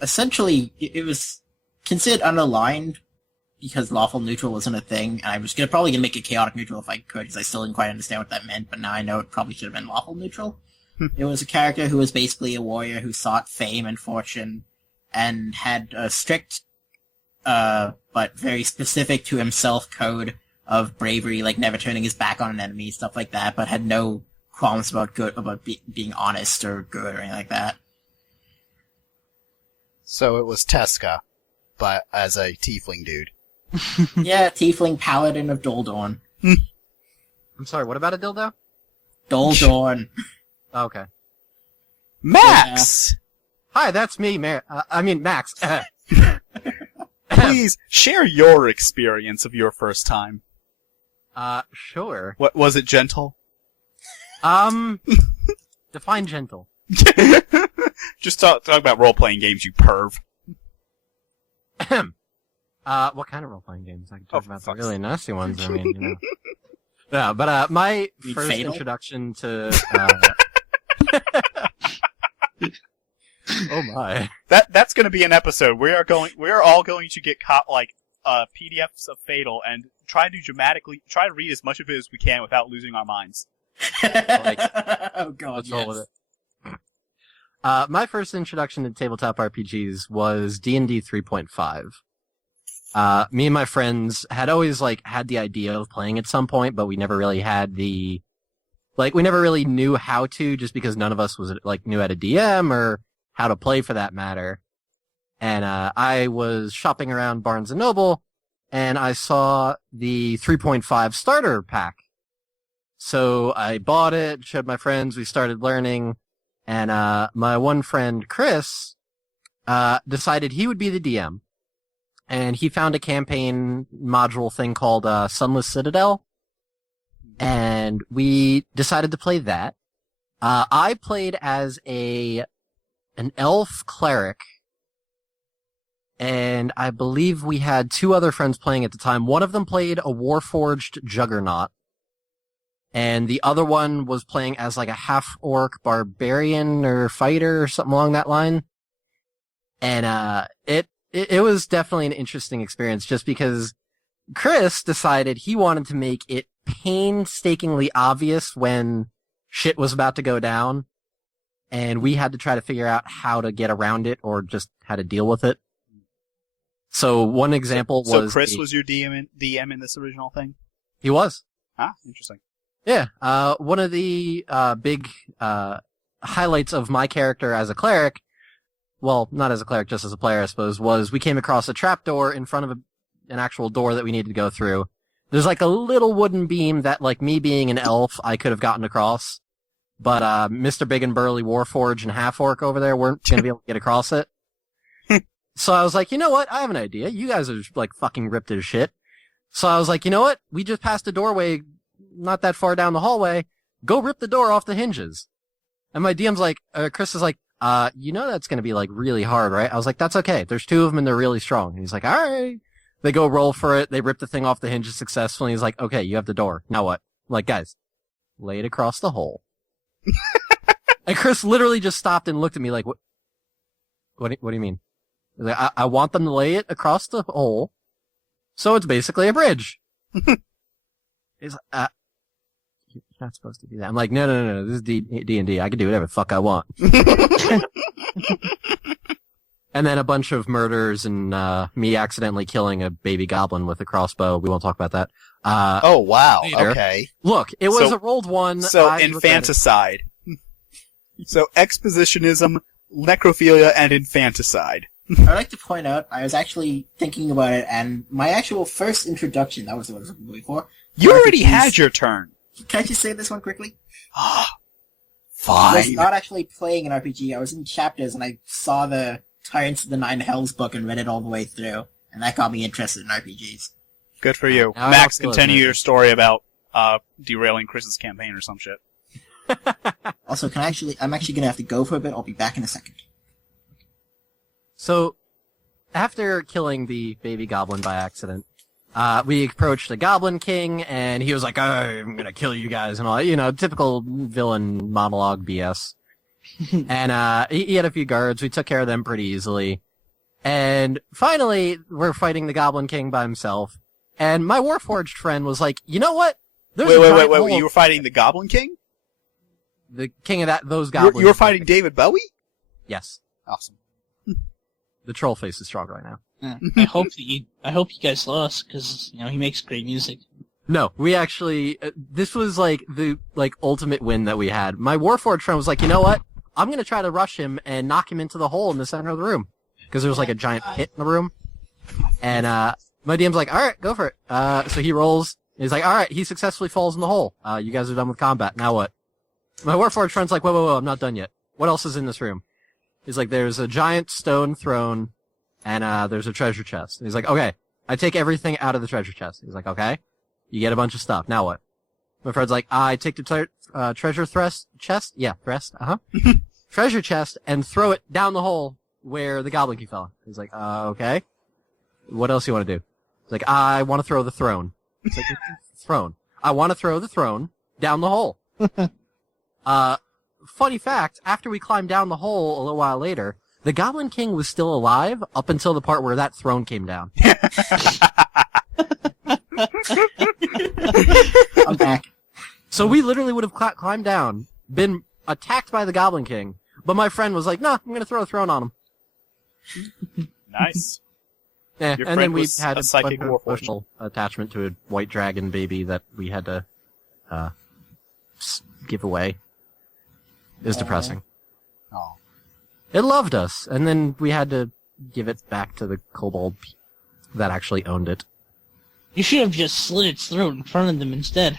essentially, it was considered unaligned because lawful neutral wasn't a thing, and I was probably gonna make it chaotic neutral if I could, because I still didn't quite understand what that meant, but now I know it probably should have been lawful neutral. It was a character who was basically a warrior who sought fame and fortune, and had a strict, but very specific to himself code of bravery, like never turning his back on an enemy, stuff like that, but had no qualms about being honest or good or anything like that. So it was Tesca, but as a tiefling dude. Yeah, tiefling paladin of Doldorn. I'm sorry, what about a dildo? Doldorn. Oh, okay. Max! Hi, that's me, Max. Please, share your experience of your first time. Sure. What, was it gentle? Define gentle. Just talk about role-playing games, you perv. What kind of role-playing games? I can talk about the fuck's really nasty ones, I mean, you know. Yeah, but, my You first fatal? introduction to, Oh my. That's going to be an episode. We are all going to get caught PDFs of Fatal and try to read as much of it as we can without losing our minds. Oh god, Let's yes. roll with it. My first introduction to tabletop RPGs was D&D 3.5. Me and my friends had always had the idea of playing at some point, but we never really had we never really knew how to, just because none of us was knew how to DM or how to play for that matter. And I was shopping around Barnes and Noble, and I saw the 3.5 starter pack. So I bought it, showed my friends, we started learning, and my one friend, Chris, decided he would be the DM. And he found a campaign module thing called Sunless Citadel, and we decided to play that. I played as an elf cleric, and I believe we had two other friends playing at the time. One of them played a Warforged Juggernaut, and the other one was playing as a half-orc barbarian or fighter or something along that line. And it was definitely an interesting experience, just because Chris decided he wanted to make it painstakingly obvious when shit was about to go down, and we had to try to figure out how to get around it or just how to deal with it. So one example was... So Chris was your DM in this original thing? He was. Ah, interesting. Yeah, one of the big highlights of my character as a cleric, well, not as a cleric, just as a player, I suppose, was we came across a trapdoor in front of an actual door that we needed to go through. There's a little wooden beam that, me being an elf, I could have gotten across, but Mr. Big and Burly Warforged and Half-Orc over there weren't going to be able to get across it. So I was like, you know what? I have an idea. You guys are fucking ripped as shit. So I was like, you know what? We just passed a doorway not that far down the hallway. Go rip the door off the hinges. And my DM's Chris is you know that's going to be really hard, right? I was like, that's okay. There's two of them and they're really strong. And he's like, all right. They go roll for it. They rip the thing off the hinges successfully. He's like, okay, you have the door. Now what? I'm like, guys, lay it across the hole. And Chris literally just stopped and looked at me like, what do you mean? He's like, I want them to lay it across the hole. So it's basically a bridge. He's like, you're not supposed to do that. I'm like, no. This is D&D. I can do whatever the fuck I want. And then a bunch of murders and me accidentally killing a baby goblin with a crossbow. We won't talk about that. Oh, wow. later. Okay. Look, it was a rolled one. So, infanticide. So, expositionism, necrophilia, and infanticide. I'd like to point out, I was actually thinking about it, and my actual first introduction, that was what I was looking for. You already RPGs. had your turn. Can I just say this one quickly? I Fine. was not actually playing an RPG, I was in chapters, and I saw the Tyrants of the Nine Hells book and read it all the way through, and that got me interested in RPGs. Good for you. Now I Max, don't feel continue as your story about derailing Chris's campaign or some shit. Also, I'm actually gonna have to go for a bit, I'll be back in a second. So, after killing the baby goblin by accident, we approached the Goblin King, and he was like, I'm gonna kill you guys, and all, typical villain monologue BS. And, he had a few guards, we took care of them pretty easily. And finally, we're fighting the Goblin King by himself, and my Warforged friend was like, you know what? There's a giant Wait, hole- you were fighting the Goblin King? The king of those goblins. You were fighting David Bowie? Yes. Awesome. The troll face is strong right now. I hope you guys lost, because, he makes great music. No, we actually, this was the ultimate win that we had. My Warforged friend was like, you know what? I'm gonna try to rush him and knock him into the hole in the center of the room. Because there was a giant pit in the room. And, my DM's like, alright, go for it. So he rolls, and he's like, alright, he successfully falls in the hole. You guys are done with combat, now what? My Warforged friend's like, whoa, I'm not done yet. What else is in this room? He's like, there's a giant stone throne, and there's a treasure chest. And he's like, okay, I take everything out of the treasure chest. He's like, okay, you get a bunch of stuff. Now what? My friend's like, I take the treasure chest? Yeah, treasure chest, and throw it down the hole where the Goblin King fell. He's like, okay. What else do you want to do? He's like, I want to throw the throne. It's like, throne. I want to throw the throne down the hole. funny fact, after we climbed down the hole a little while later, the Goblin King was still alive up until the part where that throne came down. I'm back. So we literally would have climbed down, been attacked by the Goblin King, but my friend was like, "Nah, I'm gonna throw a throne on him." Nice. Yeah, Your and friend then we was had a psychic an warforged. emotional attachment to a white dragon baby that we had to give away. It was depressing. Oh. It loved us, and then we had to give it back to the kobold that actually owned it. You should have just slit its throat in front of them instead.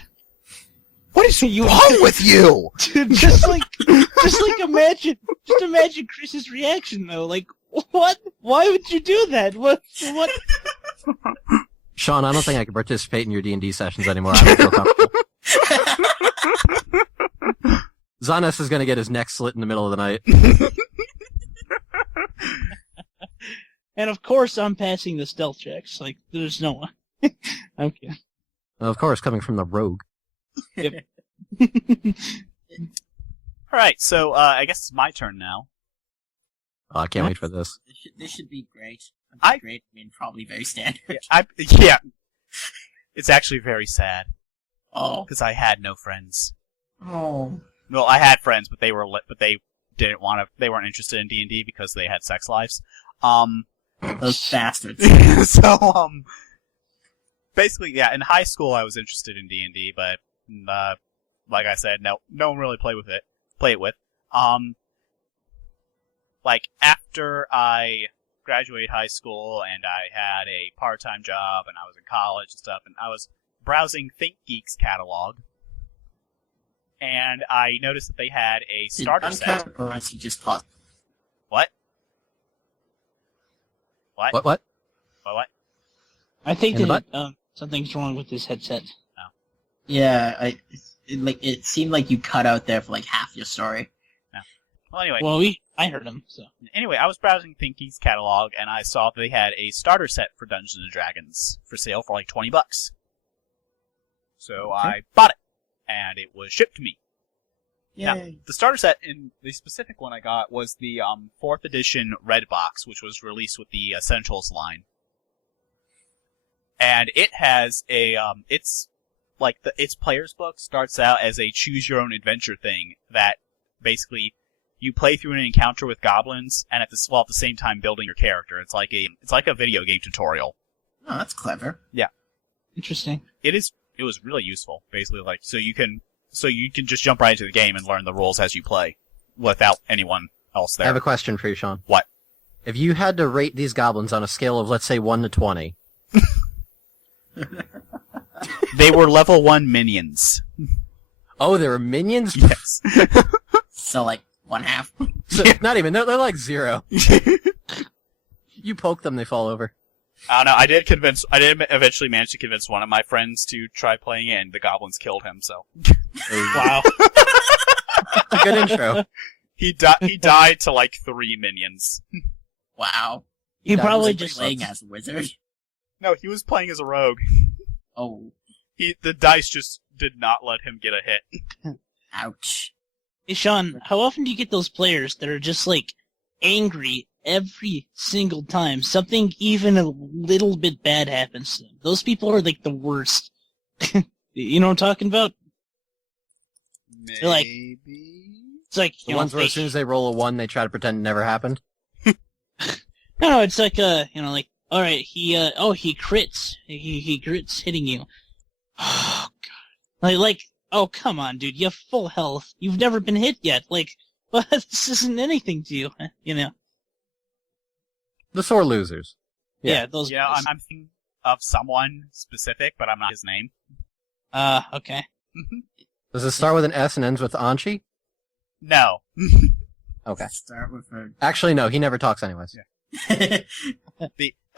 What is wrong with you? just like imagine Chris's reaction though. Like, what? Why would you do that? What? Sean, I don't think I can participate in your D&D sessions anymore. I don't feel comfortable. Zanes is going to get his neck slit in the middle of the night. And of course, I'm passing the stealth checks. Like, there's no one. I'm kidding. Of course, coming from the rogue. Alright, so, I guess it's my turn now. Oh, I can't wait for this. This should be great. I mean, probably very standard. Yeah. It's actually very sad, Oh. because I had no friends. Oh. Well, I had friends, but they weren't they weren't interested in D&D because they had sex lives. Those bastards. So, basically, yeah, in high school I was interested in D&D, but, like I said, no one really played it with. Like, after I graduated high school and I had a part-time job and I was in college and stuff, and I was browsing ThinkGeek's catalog, and I noticed that they had a starter set. Or has he just paused? What? What? I think In the that something's wrong with this headset. Yeah, it seemed like you cut out there for like half your story. Well, anyway. Well, I heard him. So Anyway, I was browsing ThinkGeek's catalog, and I saw that they had a starter set for Dungeons & Dragons for sale for like $20. So I bought it, and it was shipped to me. Now, the starter set, in the specific one I got, was the 4th edition Red Box, which was released with the Essentials line. And it has a, its player's book starts out as a choose-your-own-adventure thing that basically you play through an encounter with goblins, and at the same time building your character. It's like a video game tutorial. Oh, that's clever. interesting. It was really useful, basically, like, so you can just jump right into the game and learn the rules as you play, without anyone else I there. have a question for you, Sean. What? If you had to rate these goblins on a scale of, let's say, 1 to 20. They were level 1 minions. Oh, they were minions? Yes. So like 1/2. So, not even. They're like 0. You poke them, they fall over. I don't know, I did eventually manage to convince one of my friends to try playing it, and the goblins killed him, so. Wow. A good intro. He died to like 3 minions. Wow. He probably Was he just playing as a wizard. No, he was playing as a rogue. Oh, The dice just did not let him get a hit. ouch. Hey, Sean, how often do you get those players that are just, like, angry every single time something even a little bit bad happens to them? Those people are, like, the worst. You know what I'm talking about? Maybe. like- It's like, The ones where as soon as they roll a 1, they try to pretend it never happened. No, it's like, like, alright, he crits. He crits hitting you. Oh, God. Like, oh, come on, dude, you have full health. You've never been hit yet. Like, well, this isn't anything to you, you know? The sore losers. Yeah, those Yeah, guys. I'm thinking of someone specific, but I'm not his name. Okay. Does it start with an S and ends with Anchi? No. Okay. Start with her. Actually, no, he never talks anyways.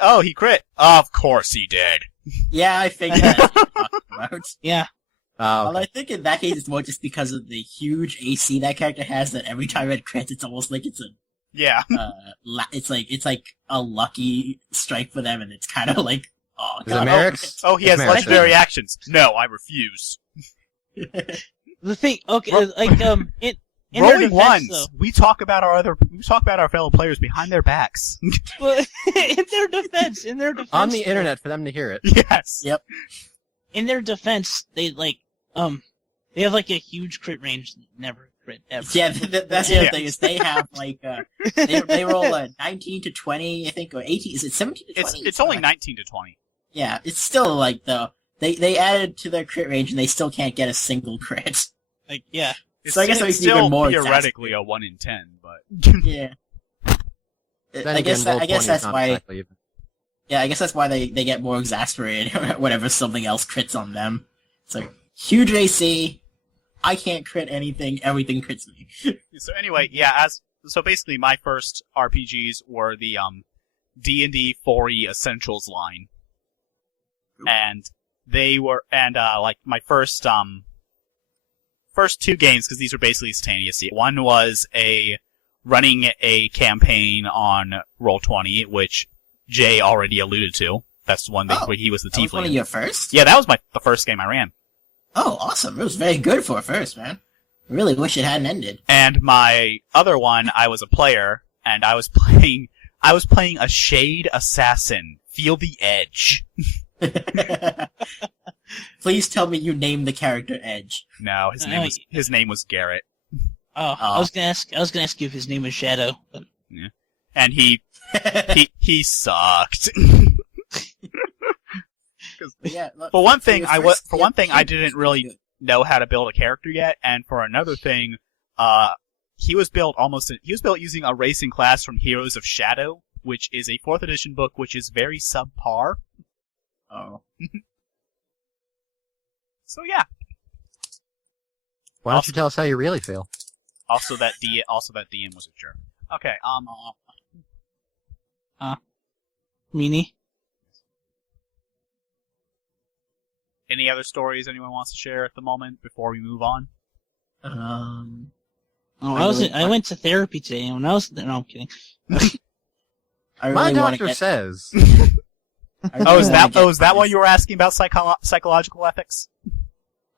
Oh, he crit. Of course he did. Yeah, I figured that's what you're talking about. Yeah. Well, Okay. I think in that case it's more just because of the huge AC that character has that every time it crits, it's almost like it's a Yeah. it's like a lucky strike for them, and it's kind of like, oh, Is it Merrick's? Oh, he It's has Merrick's. legendary actions. No, I refuse. The thing, okay, like, In their Rolling defense, ones. We talk about our fellow players behind their backs. Well, in their defense, On the internet for them to hear it. Yes. Yep. In their defense, they they have like a huge crit range, never crit ever. Yeah, that's the other Yeah. thing is they have like they roll a 19 to 20, I think, or 18. Is it 17 to 20? It's only 19 to 20. Yeah, it's still like though they added to their crit range and they still can't get a single crit. Like, yeah. It's, So I guess that it's makes it even still more theoretically a 1 in 10, but Yeah. Then I guess again, roll 20 is that's not why. exactly even. Yeah, I guess that's why they get more exasperated whenever something else crits on them. It's like huge AC. I can't crit anything. Everything crits me. so anyway, yeah. So basically, my first RPGs were the D&D 4e Essentials line, and they were like my first two games, because these were basically instantaneous. One was running a campaign on Roll20, which Jay already alluded to. That's the one where he was the That was one of tiefling. your first? Yeah, that was the first game I ran. Oh, awesome. It was very good for a first, man. I really wish it hadn't ended. And my other one, I was a player, and I was playing a Shade Assassin. Feel the Edge. Please tell me you named the character Edge. No, his name was Garrett. Oh, I was gonna ask you if his name was Shadow. But... And he sucked. Yeah, For one thing, your first I didn't really know how to build a character yet, and for another thing, he was built using a racing class from Heroes of Shadow, which is a 4th edition book which is very subpar. Oh. So yeah. Why don't you tell us how you really feel? Also that DM was a jerk. Okay, Meanie? any other stories anyone wants to share at the moment before we move on? Oh, I I went to therapy today, and when I was... No, I'm kidding. I My really wanna doctor get, says. I really Is wanna get that why this. you were asking about psychological ethics?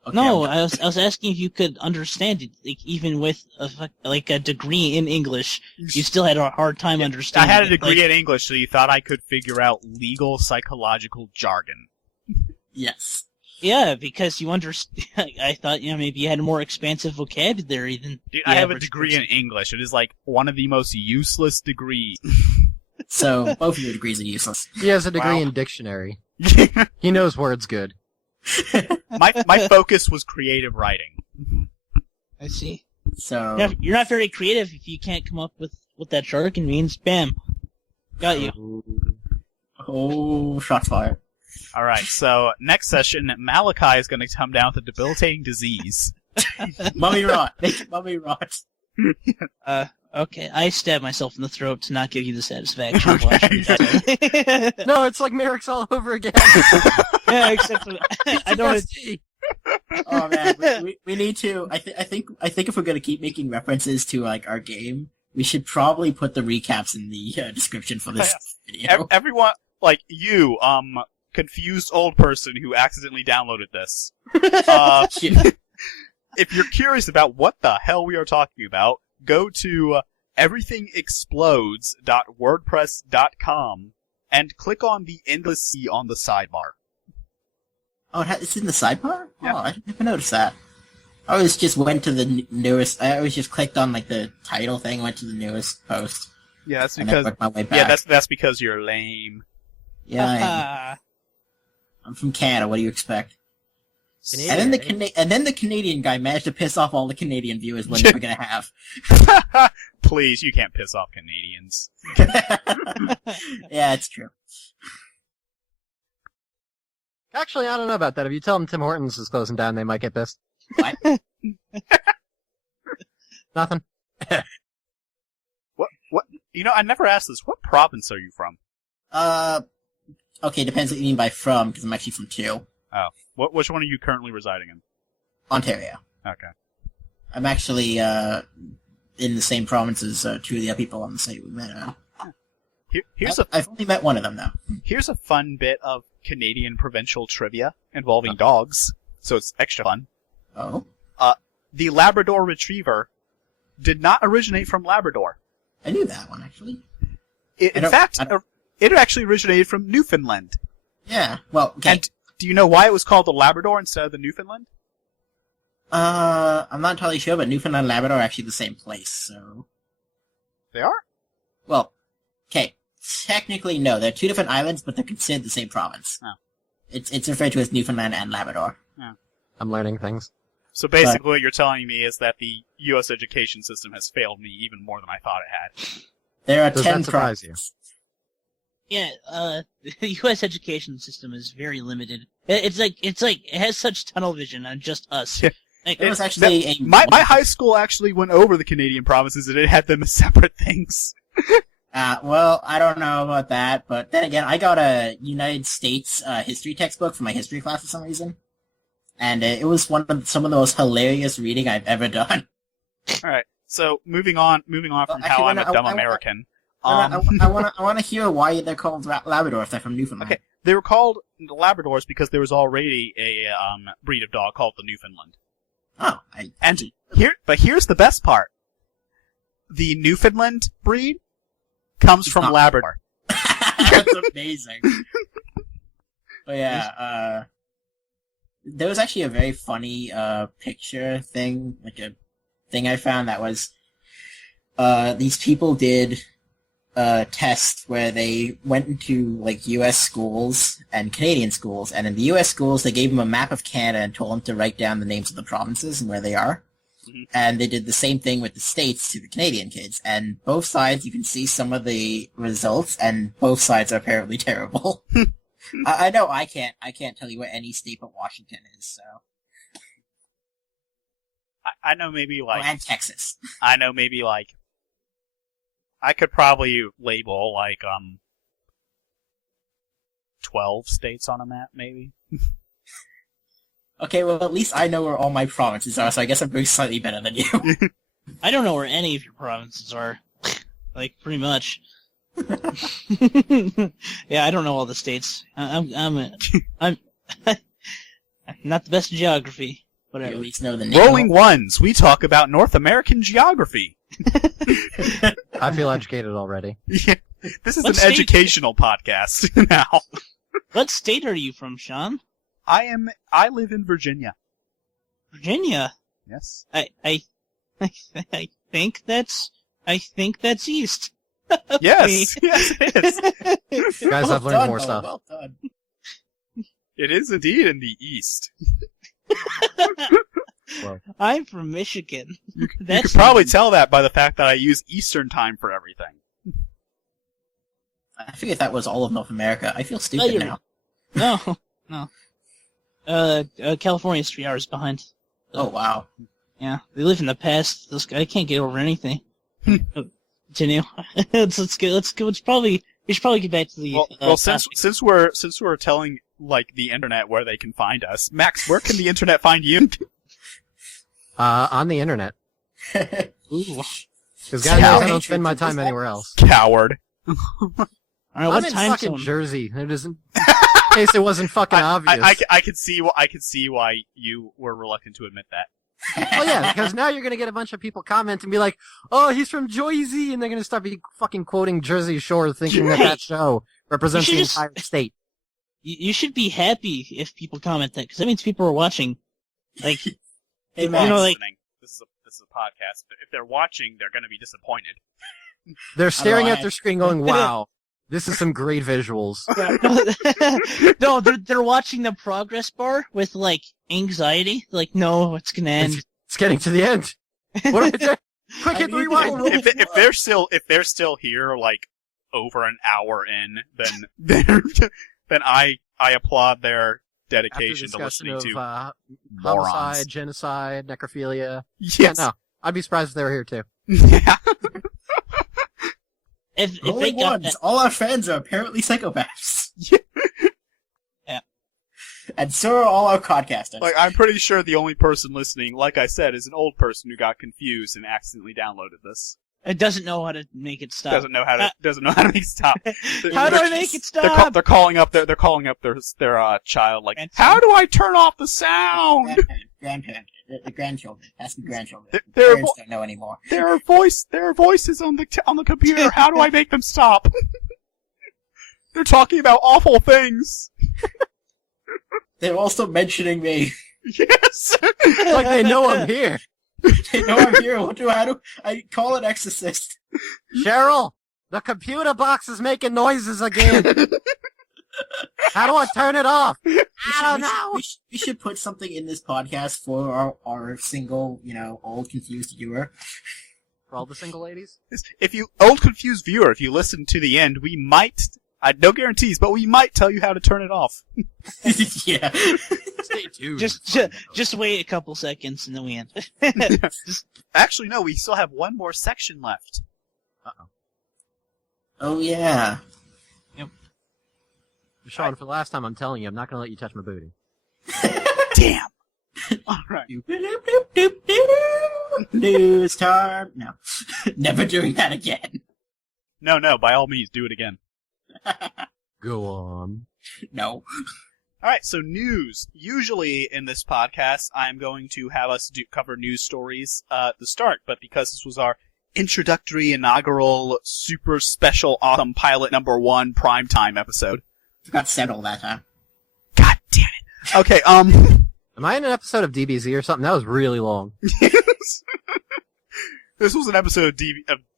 Okay, No, I'm- I was asking if you could understand it, like, even with a degree in English, you still had a hard time I understanding had a it. degree Like, in English, so you thought I could figure out legal psychological jargon. Yes. yeah, because you understand. I thought, maybe you had a more expansive vocabulary than Dude, the I have a average degree person. in English. It is like one of the most useless degrees. So both of your degrees are useless. He has a degree Wow. in dictionary. He knows words good. my focus was creative writing. I see. So You're not very creative if you can't come up with what that jargon means. Bam. Got you. oh, shots fired. All right, so next session, Malachi is going to come down with a debilitating disease. Mummy rot. Make it mummy rot. Okay, I stabbed myself in the throat to not give you the satisfaction of Okay. watching that. No, it's like Merrick's all over again. Yeah, except for I don't. PTSD. Oh man, we need to. I think if we're gonna keep making references to like our game, we should probably put the recaps in the description for this video. Everyone, like you, confused old person who accidentally downloaded this. If you're curious about what the hell we are talking about, go to everythingexplodes.wordpress.com and click on the endless C on the sidebar. Oh, it's in the sidebar? Yeah. Oh, I didn't even notice that. I always just went to the newest. I always just clicked on like the title thing, went to the newest post, Yeah, that's and then because worked my way back. that's because you're lame. Yeah, I am. I'm from Canada. What do you expect? Canadian, And then the Canadian guy managed to piss off all the Canadian viewers we're never gonna have. Please, you can't piss off Canadians. Yeah, it's true. Actually, I don't know about that. If you tell them Tim Hortons is closing down, they might get pissed. What? Nothing. What? You know, I never asked this. What province are you from? Okay, depends what you mean by from, because I'm actually from 2. Which one are you currently residing in? Ontario. Okay. I'm actually, in the same province as 2 of the other people on the site we met. I've only met one of them, though. Here's a fun bit of Canadian provincial trivia involving dogs, so it's extra fun. Oh? The Labrador Retriever did not originate from Labrador. I knew that one, actually. In fact, it actually originated from Newfoundland. Yeah, well, okay. And do you know why it was called the Labrador instead of the Newfoundland? I'm not entirely sure, but Newfoundland and Labrador are actually the same place, so... They are? Well, okay, technically no, they're two different islands, but they're considered the same province. Oh. It's referred to as Newfoundland and Labrador. I'm learning things. So basically what you're telling me is that the U.S. education system has failed me even more than I thought it had. There are Does 10 that surprise you? provinces. Yeah, the U.S. education system is very limited. It's like it has such tunnel vision on just us. Yeah. Like, There was actually My high school actually went over the Canadian provinces and it had them as separate things. well, I don't know about that, but then again, I got a United States history textbook for my history class for some reason. And it was some of the most hilarious reading I've ever done. Alright, so moving on from Well, how I'm actually, a dumb American. I want to hear why they're called Labrador if they're from Newfoundland. Okay, they were called Labradors because there was already a breed of dog called the Newfoundland. Oh, Here's the best part. The Newfoundland breed comes from not- Labrador. That's amazing. But yeah, there was actually a very funny picture thing, like a thing I found that was these people did a test where they went into like U.S. schools and Canadian schools, and in the U.S. schools they gave them a map of Canada and told them to write down the names of the provinces and where they are. Mhm. And they did the same thing with the states to the Canadian kids, and both sides you can see some of the results, and both sides are apparently terrible. I know I can't tell you what any state but Washington is, so. I know maybe like And Texas. I know maybe like I could probably label like 12 states on a map, maybe. Okay, well at least I know where all my provinces are, so I guess I'm doing slightly better than you. I don't know where any of your provinces are. Like, pretty much. Yeah, I don't know all the states. I'm not the best in geography. You at Whatever. least know the name. Rolling Ones, we talk about North American geography. I feel educated already. Yeah, this is What an state- educational podcast now. What state are you from, Sean? I live in Virginia. Virginia. Yes. I think that's east. Yes. Yes, it is. Guys, Well I've learned done, more Noah, stuff. Well done. It is indeed in the east. I'm from Michigan. You That's could probably even- tell that by the fact that I use Eastern time for everything. I figured that was all of North America. I feel stupid you're- now. No. California's 3 hours behind. Oh wow. Yeah, they live in the past. Those guys can't get over anything. Continue. Let's go. We should probably get back to the. Well, topic. since we're telling like the internet where they can find us, Max, where can the internet find you? On the internet. Ooh. Because guys, Yeah. I don't spend my time anywhere else. Coward. All right, I'm what in time fucking zone? Jersey. It isn't. In case it wasn't fucking obvious. I could see why you were reluctant to admit that. Well, yeah, because now you're gonna get a bunch of people comment and be like, "Oh, he's from Jersey," and they're gonna start fucking quoting Jersey Shore, thinking that that show represents You the should just- entire state. You should be happy if people comment that, because that means people are watching. Like, Hey, You Max. know, like- This is a podcast. But if they're watching, they're going to be disappointed. They're staring know, at their screen, going, "Wow, this is some great visuals." no, they're watching the progress bar with like anxiety. Like, no, it's gonna end. It's getting to the end. What do I do? Quick, I hit the need to rewind. go roll. If they're still here, like over an hour in, then I applaud their After dedication to discussion listening of to homicide, morons. genocide, necrophilia. Yes. Yeah, no, I'd be surprised if they were here too. Yeah. If they Rolling got ones. that, All our fans are apparently psychopaths. Yeah. And so are all our podcasters. Like, I'm pretty sure the only person listening, like I said, is an old person who got confused and accidentally downloaded this. It doesn't know how to make it stop. Doesn't know how to make it stop. How do I make it stop? They're calling up their child like, how do I turn off the sound? Grandparent, the grandchildren. Ask the grandchildren. Their Parents don't know anymore. There are voices on the computer. How do I make them stop? They're talking about awful things. They're also mentioning me. Yes. Like they know I'm here. They know I'm here. How do I call an exorcist? Cheryl, the computer box is making noises again. How do I turn it off? I don't know. We should put something in this podcast for our single, old confused viewer. For all the single ladies? If you, old confused viewer, if you listen to the end, we might, no guarantees, but we might tell you how to turn it off. Yeah. Stay tuned. Just wait a couple seconds and then we end. Actually, no, we still have one more section left. Uh-oh. Oh, yeah. Sean, for the last time, I'm telling you, I'm not going to let you touch my booty. Damn. Alright. News time. No. Never doing that again. No, by all means, do it again. Go on. No. Alright, so news. Usually in this podcast, I'm going to have us cover news stories at the start, but because this was our introductory, inaugural, super special, awesome pilot number 1 primetime episode. Forgot to settle that time. God damn it. Okay, Am I in an episode of DBZ or something? That was really long. This was an episode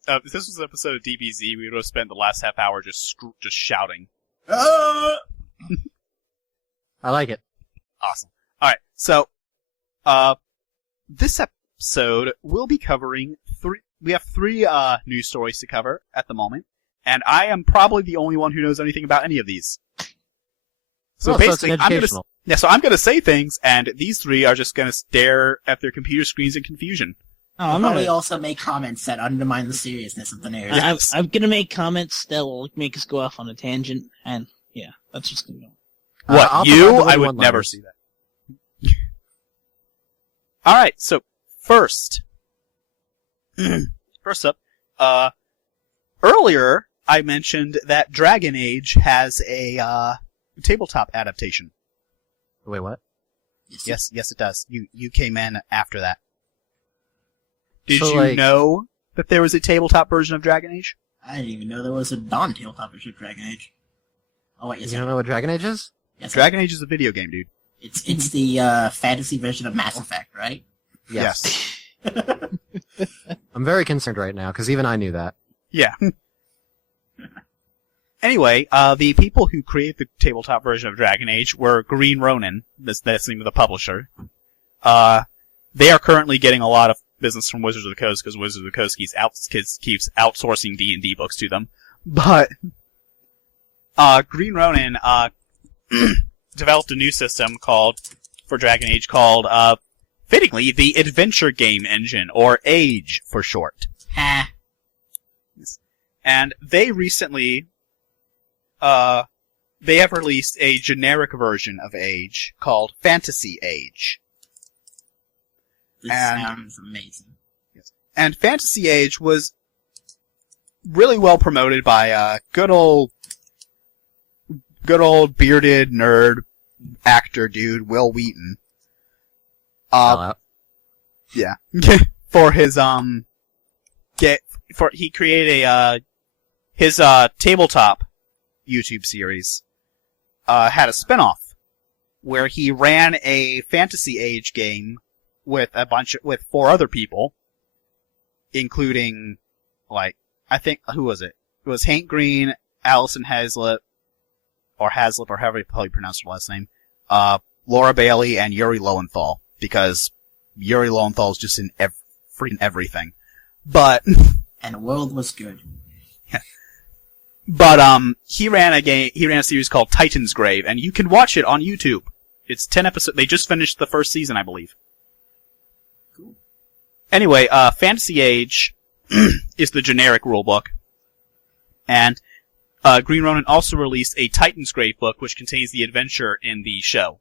of this was an episode of DBZ. We would have spent the last half hour just shouting. Ah! I like it. Awesome. Alright, so, this episode we'll be covering we have three news stories to cover at the moment, and I am probably the only one who knows anything about any of these. So basically, it's educational. I'm gonna say things, and these three are just gonna stare at their computer screens in confusion. Oh, Probably also make comments that undermine the seriousness of the news. Yes. I'm gonna make comments that will make us go off on a tangent, and yeah, that's just gonna go. What, I'll you? provide the I would one-liners. never see that. Alright, so, first up, earlier I mentioned that Dragon Age has a, tabletop adaptation. Wait, what? Yes, it does. You came in after that. Did So, you like- know that there was a tabletop version of Dragon Age? I didn't even know there was a non-tabletop version of Dragon Age. Oh wait, yes, You don't know what Dragon Age is? yes, Dragon Age is a video game, dude. It's the fantasy version of Mass Effect, right? Yes. I'm very concerned right now, because even I knew that. Yeah. Anyway, the people who created the tabletop version of Dragon Age were Green Ronin. That's the name of the publisher. They are currently getting a lot of business from Wizards of the Coast because Wizards of the Coast keeps outsourcing D&D books to them. But Green Ronin developed a new system for Dragon Age called fittingly the Adventure Game Engine, or AGE for short. Ha. And they recently they have released a generic version of AGE called Fantasy AGE. This And- sounds amazing. And Fantasy Age was really well promoted by good old bearded nerd actor dude Will Wheaton. Fell out. Yeah, for his he created his tabletop YouTube series had a spinoff where he ran a Fantasy Age game with with 4 other people, including, like, I think, who was it? It was Hank Green, Allison Haslip, or however you probably pronounce her last name, Laura Bailey, and Yuri Lowenthal, because Yuri Lowenthal is just in freaking everything. But, And the world was good. he ran a series called Titan's Grave, and you can watch it on YouTube. It's 10 episodes. They just finished the first season, I believe. Cool. Anyway, Fantasy Age is the generic rulebook. And Green Ronin also released a Titan's Grave book, which contains the adventure in the show.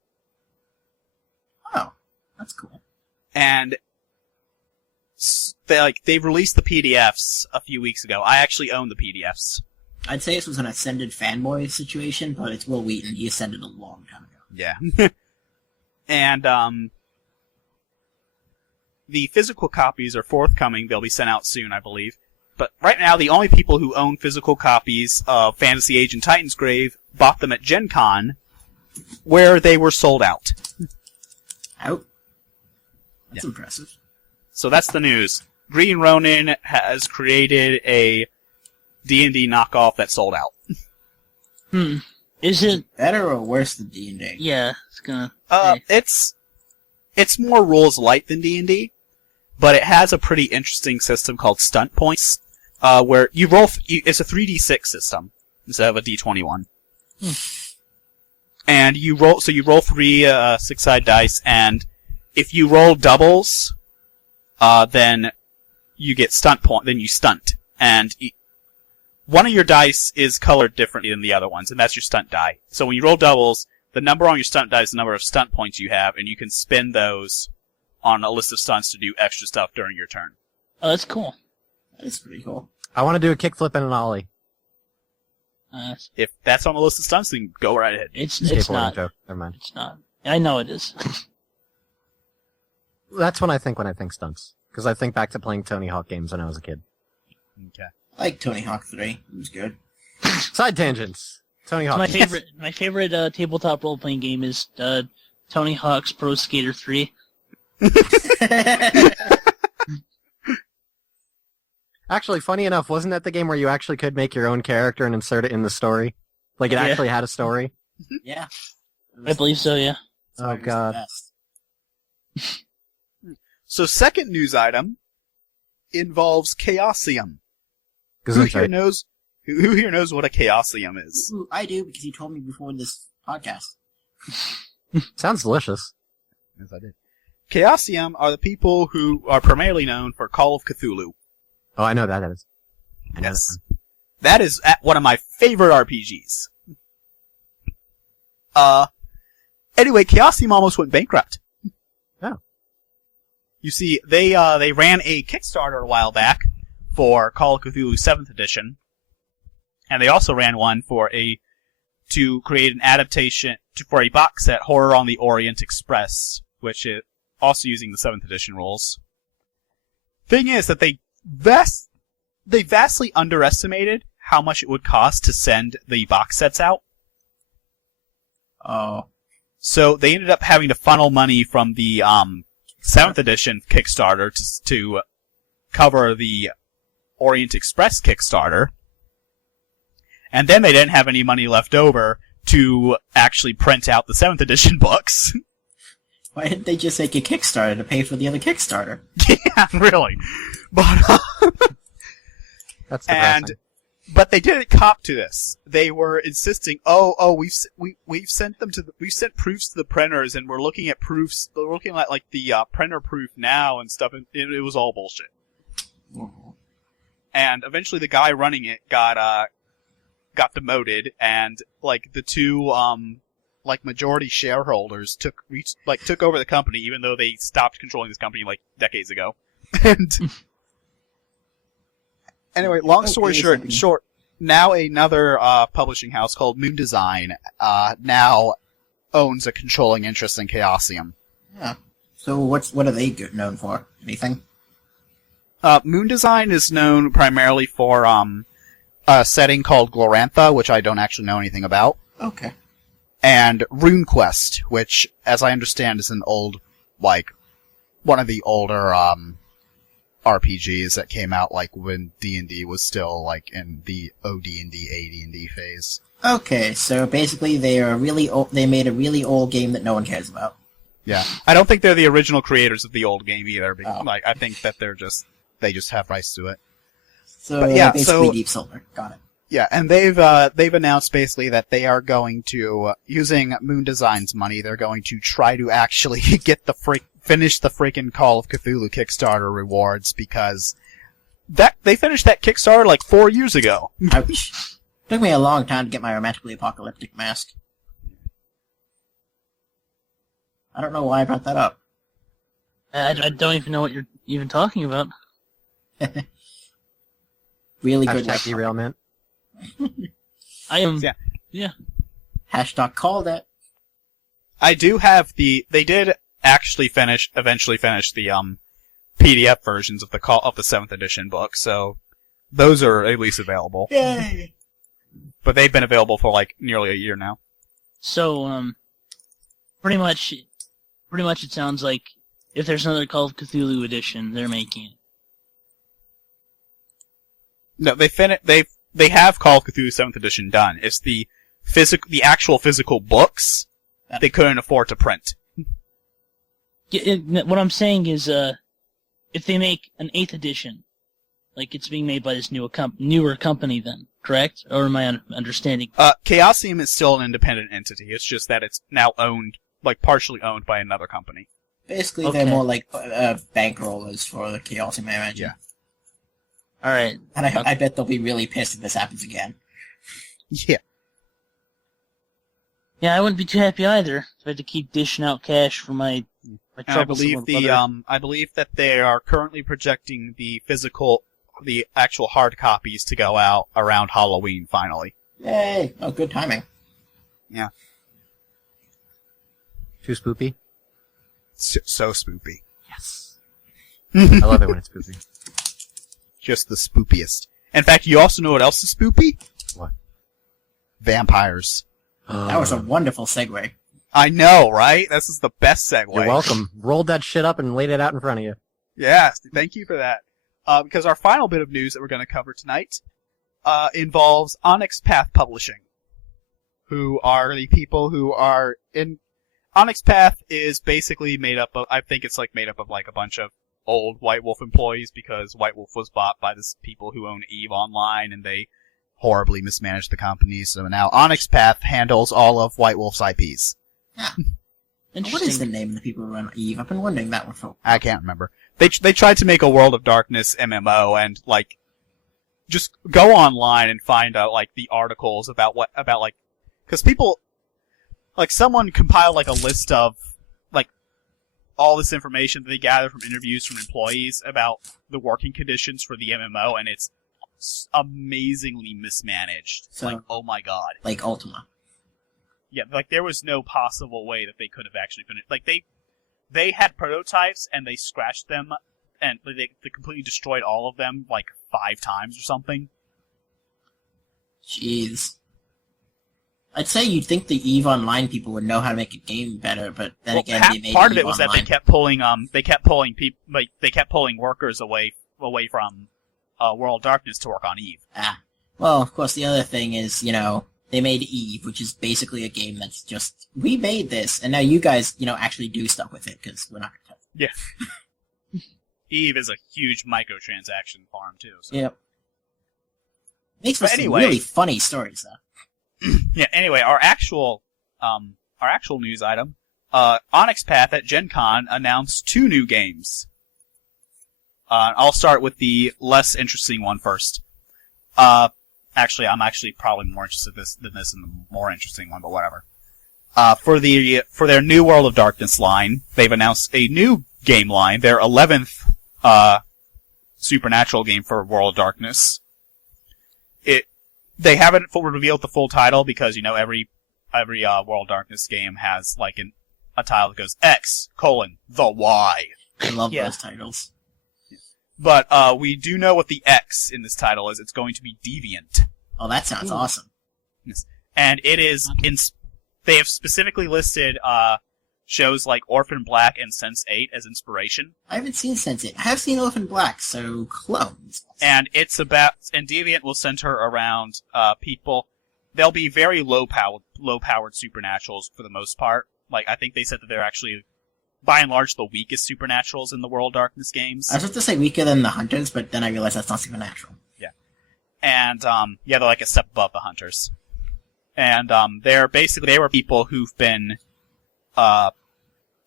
Oh, that's cool. And they released the PDFs a few weeks ago. I actually own the PDFs. I'd say this was an Ascended fanboy situation, but it's Will Wheaton. He ascended a long time ago. Yeah. And, the physical copies are forthcoming. They'll be sent out soon, I believe. But right now, the only people who own physical copies of Fantasy Age and Titan's Grave bought them at Gen Con, where they were sold out. Out? That's impressive. So that's the news. Green Ronin has created a D&D knockoff that sold out. Is it? Better or worse than D&D? Yeah, it's gonna. It's more rules light than D&D, but it has a pretty interesting system called stunt points, where you roll. It's a 3d6 system instead of a d21, and you roll. So you roll 3 six-sided dice, and if you roll doubles, then you get stunt point. Then you stunt, and one of your dice is colored differently than the other ones, and that's your stunt die. So when you roll doubles, the number on your stunt die is the number of stunt points you have, and you can spend those on a list of stunts to do extra stuff during your turn. Oh, that's cool. That's pretty cool. I want to do a kickflip and an ollie. If that's on the list of stunts, then go right ahead. It's Skateboarding not. joke. Never mind. It's not. I know it is. That's when I think stunts. Because I think back to playing Tony Hawk games when I was a kid. Okay. I like Tony Hawk 3. It was good. Side tangents. Tony Hawk. My favorite tabletop role playing game is Tony Hawk's Pro Skater 3. Actually, funny enough, wasn't that the game where you actually could make your own character and insert it in the story? Like, it actually had a story? Yeah. I believe so, yeah. Oh, God. So, second news item involves Chaosium. Who Gesundheit. here knows what a Chaosium is? Ooh, I do, because you told me before this podcast. Sounds delicious. Yes, I did. Chaosium are the people who are primarily known for Call of Cthulhu. Oh, I know that is. I know Yes. That is one of my favorite RPGs. Anyway, Chaosium almost went bankrupt. Oh. You see, they ran a Kickstarter a while back for Call of Cthulhu 7th edition, and they also ran one to create an adaptation for a box set, Horror on the Orient Express, which is also using the 7th edition rules. Thing is that they vastly underestimated how much it would cost to send the box sets out. Oh. So they ended up having to funnel money from the 7th edition Kickstarter to cover the Orient Express Kickstarter. And then they didn't have any money left over to actually print out the 7th edition books. Why didn't they just make a Kickstarter to pay for the other Kickstarter? Yeah, really. But That's depressing. but they didn't cop to this. They were insisting, we've sent proofs to the printers, and we're looking at proofs. We're looking at like the printer proof now and stuff, and it was all bullshit. Oh. And eventually, the guy running it got demoted, and like the two majority shareholders took over the company, even though they stopped controlling this company like decades ago. And anyway, long story short, now another publishing house called Moon Design now owns a controlling interest in Chaosium. Yeah. So what are they known for? Anything? Moon Design is known primarily for a setting called Glorantha, which I don't actually know anything about, Okay. and RuneQuest, which, as I understand, is an old, one of the older RPGs that came out when D&D was still in the OD&D, AD&D phase. Okay, so basically they are really old, they made a really old game that no one cares about. Yeah, I don't think they're the original creators of the old game either. Oh. I think that they just have rights to it. So But yeah, basically so- Deep Silver. Got it. Yeah, and they've announced basically that they are going to, using Moon Design's money, they're going to try to actually finish the freaking Call of Cthulhu Kickstarter rewards, because they finished that Kickstarter 4 years ago. Ouch. Took me a long time to get my romantically apocalyptic mask. I don't know why I brought that up. I don't even know what you're even talking about. Really good Hashtag website. derailment. I am. Yeah. Hashtag called it. I do have they did actually eventually finish the PDF versions of the 7th edition book, so those are at least available. Yay! But they've been available for like nearly a year now. So, pretty much it sounds like if there's another Call of Cthulhu edition, they're making it. No, they have Call of Cthulhu 7th edition done. It's the actual physical books they couldn't afford to print. What I'm saying is, if they make an 8th edition, like it's being made by this newer company then, correct? Or am I understanding? Chaosium is still an independent entity. It's just that it's now partially owned by another company. Basically, Okay. they're more like bankrollers for the Chaosium, I imagine. Yeah. Alright. And I bet they'll be really pissed if this happens again. Yeah. Yeah, I wouldn't be too happy either if I had to keep dishing out cash for my And I troublesome believe brother. I believe that they are currently projecting the actual hard copies to go out around Halloween finally. Yay! Oh, good timing. Too spoopy. So spoopy. Yes. I love it when it's spoopy. Just the spoopiest. In fact, you also know what else is spoopy? What? Vampires. That was a wonderful segue. I know, right? This is the best segue. You're welcome. Rolled that shit up and laid it out in front of you. Yes, thank you for that. Because our final bit of news that we're going to cover tonight involves Onyx Path Publishing, who are the people who are in... Onyx Path is basically made up of... I think it's made up of a bunch of old White Wolf employees, because White Wolf was bought by the people who own EVE Online, and they horribly mismanaged the company, so now Onyx Path handles all of White Wolf's IPs. Interesting. What is the name of the people who run Eve? I've been wondering that one for. I can't remember. They tried to make a World of Darkness MMO, and just go online and find out the articles about because people someone compiled a list of all this information that they gathered from interviews from employees about the working conditions for the MMO, and it's amazingly mismanaged. So- Oh my god. Like Ultima. Yeah, there was no possible way that they could have actually finished. They had prototypes and they scratched them, and they completely destroyed all of them 5 times or something. Jeez. I'd say you'd think the EVE Online people would know how to make a game better, but then again, they made part of EVE it was that Online. they kept pulling workers away from World of Darkness to work on Eve. Well, of course, the other thing is, they made EVE, which is basically a game that's just, we made this, and now you guys, actually do stuff with it, because we're not going to touch it. Eve is a huge microtransaction farm too. So. Yep. Makes for But some anyway- really funny stories, though. Yeah. Anyway, our actual news item, Onyx Path at Gen Con announced 2 new games. I'll start with the less interesting one first. Actually, I'm probably more interested than this in the more interesting one, but whatever. For their new World of Darkness line, they've announced a new game line, their 11th Supernatural game for World of Darkness. They haven't revealed the full title because every World of Darkness game has a title that goes X: the Y. I love Yeah. those titles. But we do know what the X in this title is. It's going to be Deviant. Oh, that sounds awesome. And it is they have specifically listed shows like Orphan Black and Sense8 as inspiration. I haven't seen Sense8. I have seen Orphan Black, so clones. And Deviant will center around people. They'll be very low powered supernaturals for the most part. I think they said that they're actually, by and large, the weakest supernaturals in the World of Darkness games. I was supposed to say weaker than the Hunters, but then I realized that's not supernatural. And they're a step above the Hunters. And they were people who've been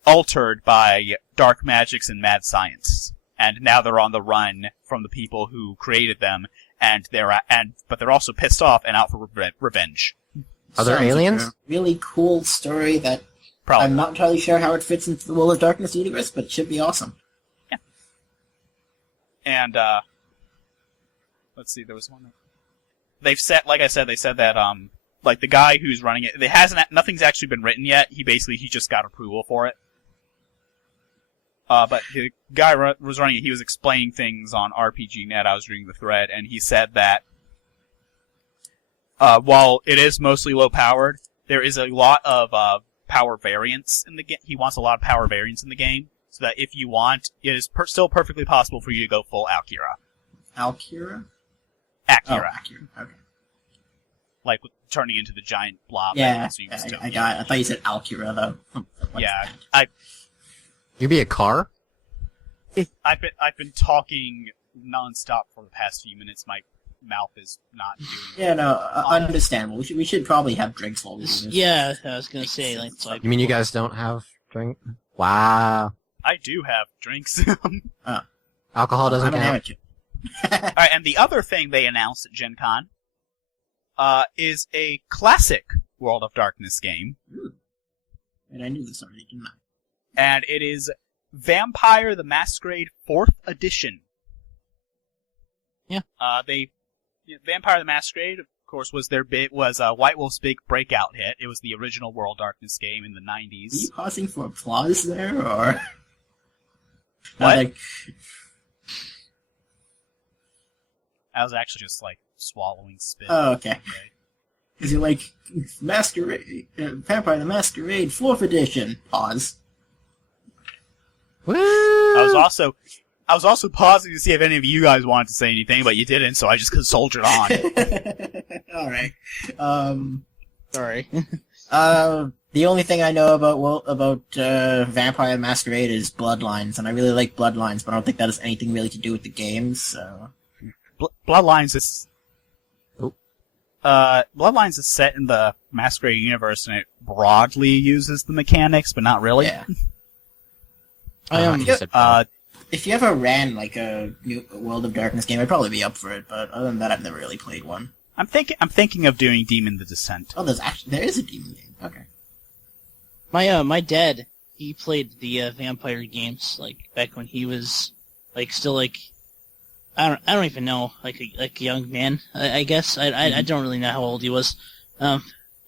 altered by dark magics and mad science, and now they're on the run from the people who created them, but they're also pissed off and out for revenge. Are there Sounds like aliens? a really cool story that Probably. I'm not entirely sure how it fits into the World of Darkness universe, but it should be awesome. And let's see, there was one. They've said, like I said, they said that like the guy who's running it, nothing's actually been written yet. He just got approval for it. But the guy was running it. He was explaining things on RPGNet. I was reading the thread, and he said that while it is mostly low powered, there is a lot of power variance in the game. He wants a lot of power variance in the game, so that if you want, it is still perfectly possible for you to go full Alkira. Alkira? Akira. Oh, Akira. Okay. Like turning into the giant blob. Yeah, So you I still, got it. I thought you said Alkira, though. yeah, You be a car? I've been talking nonstop for the past few minutes. My mouth is not doing. Yeah, no, understandable. We should probably have drinks while we do this. Yeah, I was gonna say, like You mean you guys don't have drink? Wow. I do have drinks. Alcohol doesn't I'm an count. amateur. Alright, and the other thing they announced at Gen Con is a classic World of Darkness game. Ooh. And I knew this already, didn't I? And it is Vampire the Masquerade 4th Edition. Yeah. Vampire the Masquerade, of course, was White Wolf's big breakout hit. It was the original World of Darkness game in the 90s. Are you pausing for applause there, or...? What? Like, I was actually just, swallowing spit. oh, okay. Is it like, Masquerade, Vampire the Masquerade 4th Edition? Pause. Woo! I was also pausing to see if any of you guys wanted to say anything, but you didn't, so I just soldiered on. Alright. sorry. The only thing I know about Vampire the Masquerade is Bloodlines, and I really like Bloodlines, but I don't think that has anything really to do with the games, so... Bloodlines is... Oh. Bloodlines is set in the Masquerade universe, and it broadly uses the mechanics, but not really. Yeah. You said If you ever ran, like, a new World of Darkness game, I'd probably be up for it, but other than that, I've never really played one. I'm thinking of doing Demon the Descent. Oh, there is a demon game. Okay. My dad, he played the vampire games back when he was still I don't even know like a young man, I guess. I don't really know how old he was. Yeah,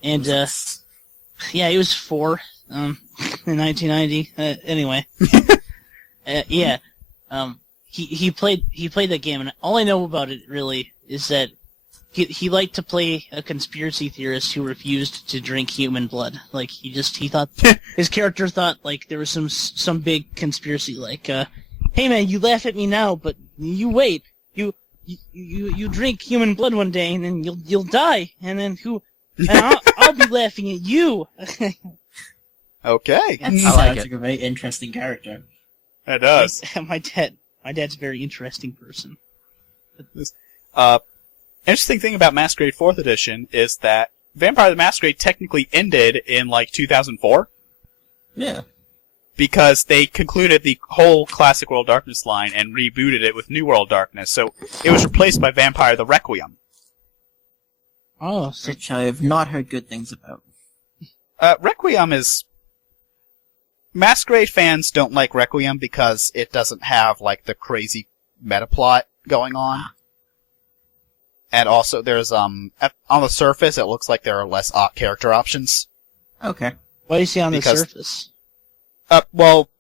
he was 4 in 1990. Anyway. Yeah. He played that game, and all I know about it really is that he liked to play a conspiracy theorist who refused to drink human blood. He thought his character thought there was some big conspiracy. Hey man, you laugh at me now, but you wait. You drink human blood one day, and then you'll die, and then I'll be laughing at you. Okay. That I sounds like like a very interesting character. It does. My dad's a very interesting person. Interesting thing about Masquerade 4th Edition is that Vampire the Masquerade technically ended in 2004. Yeah. Because they concluded the whole classic World of Darkness line and rebooted it with New World of Darkness, so it was replaced by Vampire the Requiem. Oh, so Which I have not heard good things about. Requiem is... Masquerade fans don't like Requiem because it doesn't have, the crazy meta plot going on. And also, there's, on the surface, it looks like there are less character options. Okay. why do you see on the Because- surface? Well,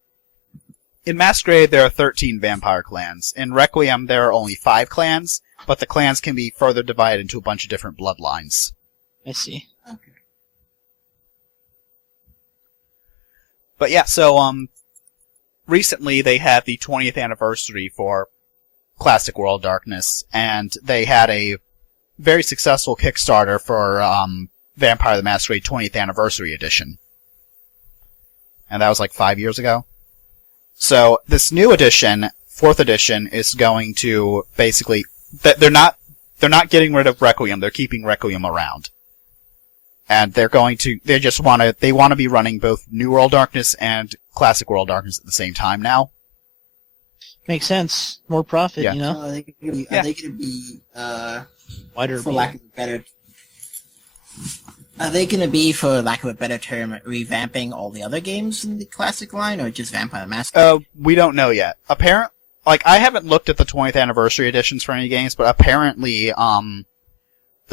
in Masquerade, there are 13 vampire clans. In Requiem, there are only 5 clans, but the clans can be further divided into a bunch of different bloodlines. I see. Okay. But yeah, so, recently they had the 20th anniversary for Classic World of Darkness, and they had a very successful Kickstarter for, Vampire the Masquerade 20th Anniversary Edition. And that was 5 years ago. So, this new edition, 4th edition, is going to basically, they're not getting rid of Requiem, they're keeping Requiem around. And they want to be running both New World Darkness and Classic World Darkness at the same time now. Makes sense. More profit, Yeah. you know? Are they going to be, Wider for appeal. lack of a better... Are they going to be, for lack of a better term, revamping all the other games in the classic line, or just Vampire the Masquerade? We don't know yet. like, I haven't looked at the 20th anniversary editions for any games, but apparently, the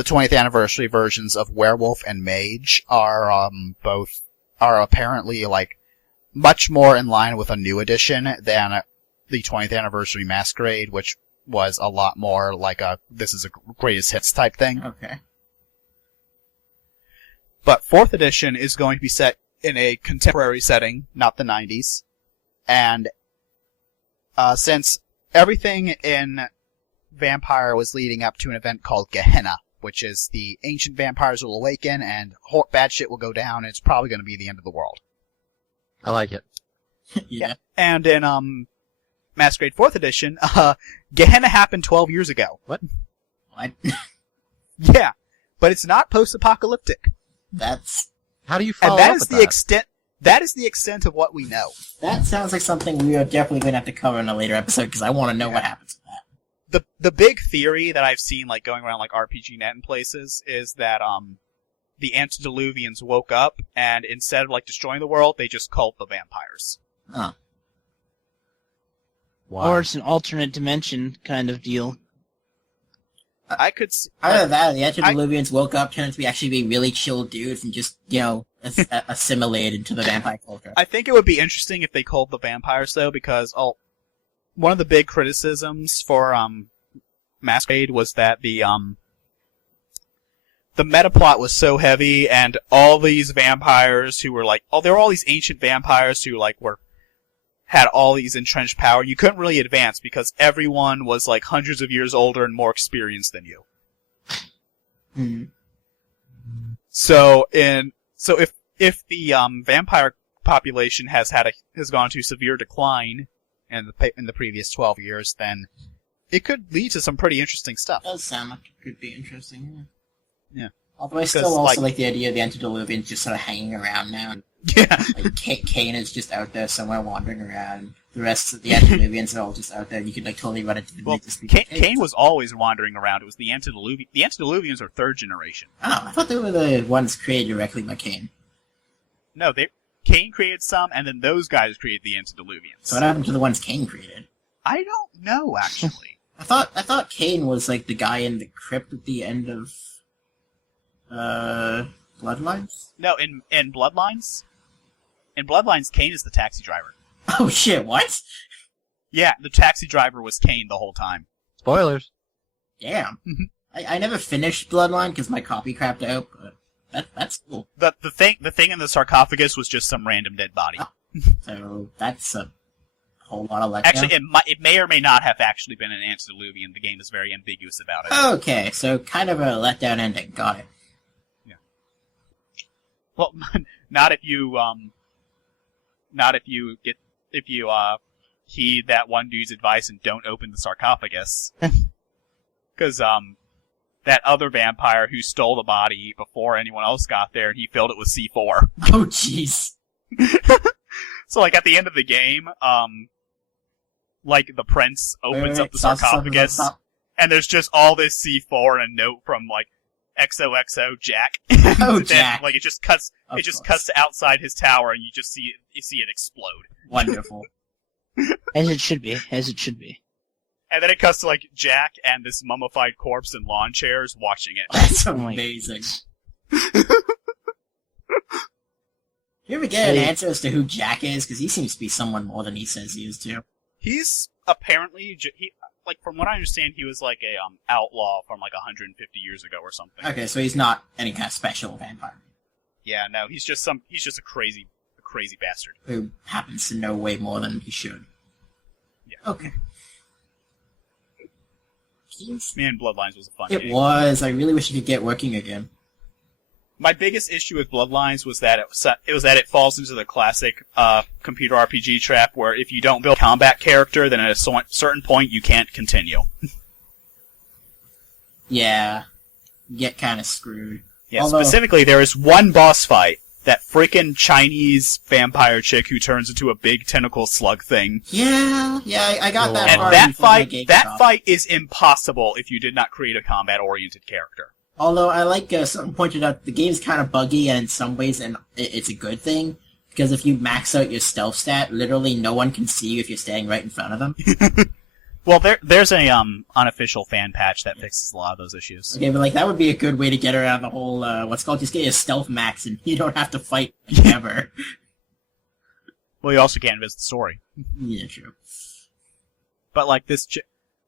20th anniversary versions of Werewolf and Mage are apparently, like, much more in line with a new edition than the 20th anniversary Masquerade, which was a lot more like this is a greatest hits type thing. Okay. But 4th edition is going to be set in a contemporary setting, not the 90s. And since everything in Vampire was leading up to an event called Gehenna, which is the ancient vampires will awaken and bad shit will go down, and it's probably going to be the end of the world. I like it. Yeah. And in Masquerade 4th edition, Gehenna happened 12 years ago. What? Yeah, but it's not post-apocalyptic. That's... How do you follow And that up is with the that? extent. That is the extent of what we know. That sounds like something we are definitely going to have to cover in a later episode, because I want to know what happens to that. The big theory that I've seen, like, going around, like, RPGNet and places, is that, the antediluvians woke up, and instead of, like, destroying the world, they just culled the vampires. Huh. Wow. Or it's an alternate dimension kind of deal. I could Either that, or the antediluvians woke up, turned out to be actually be really chill dudes, and just, assimilated to the vampire culture. I think it would be interesting if they culled the vampires, though, because one of the big criticisms for Masquerade was that the meta plot was so heavy, and all these vampires who were like, there were all these ancient vampires who like had all these entrenched power. You couldn't really advance because everyone was like hundreds of years older and more experienced than you. Hmm. So if the vampire population has gone to severe decline in the previous 12 years, then it could lead to some pretty interesting stuff. Does sound like it could be interesting, Yeah. Although I still also like the idea of the antediluvians just sort of hanging around now. Yeah. Like, Cain is just out there somewhere wandering around. The rest of the antediluvians are all just out there. You could, like, totally run into the Well, people. Cain was always wandering around. It was the antediluvians. The antediluvians are 3rd generation. Oh, I thought they were the ones created directly by Cain. No, Cain created some, and then those guys created the antediluvians. So what happened to the ones Cain created? I don't know, actually. I thought Cain was, like, the guy in the crypt at the end of... Bloodlines? No, in Bloodlines? In Bloodlines, Cain is the taxi driver. Oh shit, what? Yeah, the taxi driver was Cain the whole time. Spoilers. Damn. I never finished Bloodline because my copy crapped out, but that's cool. The thing in the sarcophagus was just some random dead body. Oh. So that's a whole lot of letdown. Actually, it may or may not have actually been an antediluvian. The game is very ambiguous about it. Okay, so kind of a letdown ending. Got it. Well, not if you heed that one dude's advice and don't open the sarcophagus. Because, that other vampire who stole the body before anyone else got there, and he filled it with C4. Oh, jeez. So, like, at the end of the game, like, the prince opens up the sarcophagus, and there's just all this C4 and a note from, like, XOXO Jack. Oh, Then, Jack. like, it just cuts Of to course. outside his tower, and you see it explode. Wonderful. As it should be. As it should be. And then it cuts to, like, Jack and this mummified corpse in lawn chairs watching it. That's Oh my amazing. goodness. You ever get an Hey. answer as to who Jack is? Because he seems to be someone more than he says he is, too. He's apparently, like, from what I understand, he was, like, a outlaw from, like, 150 years ago or something. Okay, so he's not any kind of special vampire Yeah, no, he's just a crazy bastard. who happens to know way more than he should. Yeah. Okay. Jeez. Man, Bloodlines was a fun It game. was. I really wish it could get working again. My biggest issue with Bloodlines was that it falls into the classic computer RPG trap where if you don't build a combat character, then at a certain point you can't continue. Yeah. You get kind of screwed. Yeah, Although- specifically, there is one boss fight, that frickin' Chinese vampire chick who turns into a big tentacle slug thing. Yeah, I got that And far that before the gate that stopped. fight is impossible if you did not create a combat-oriented character. Although I like someone pointed out, the game's kind of buggy, and in some ways, and it's a good thing, because if you max out your stealth stat, literally no one can see you if you're standing right in front of them. Well, there's a unofficial fan patch that fixes a lot of those issues. Okay, but like that would be a good way to get around the whole what's called just get a stealth max and you don't have to fight ever. Well, you also can't visit the story. Yeah, true. But like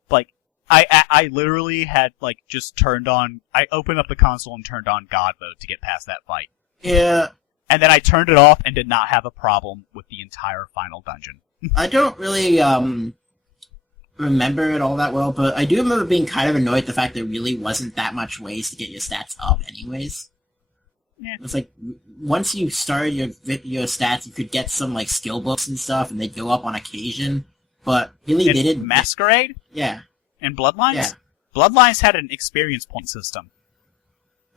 like I literally had like just turned on. I opened up the console and turned on God mode to get past that fight, Yeah, and then I turned it off and did not have a problem with the entire final dungeon. I don't really remember it all that well, but I do remember being kind of annoyed at the fact there really wasn't that much ways to get your stats up anyways. Yeah. It's like, once you started your stats, you could get some, like, skill books and stuff, and they'd go up on occasion, but really they didn't... Masquerade Yeah. and Bloodlines? Yeah. Bloodlines had an experience point system.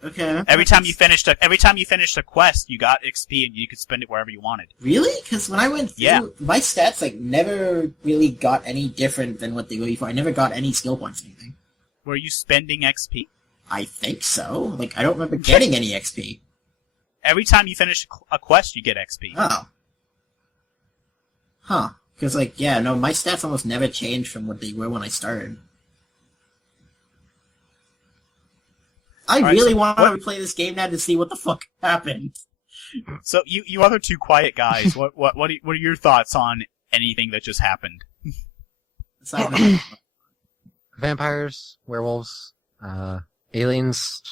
Okay. Every time you finished a quest, you got XP and you could spend it wherever you wanted. Really? Because when I went through, Yeah. my stats, like, never really got any different than what they were before. I never got any skill points or anything. Were you spending XP? I think so. Like, I don't remember getting any XP. Every time you finish a quest, you get XP. Oh. Huh. Because, like, yeah, no, my stats almost never changed from what they were when I started. I Alright, really so want to what- replay this game now to see what the fuck happened. So you other two quiet guys, what are your thoughts on anything that just happened? Aside from- Vampires, werewolves, aliens.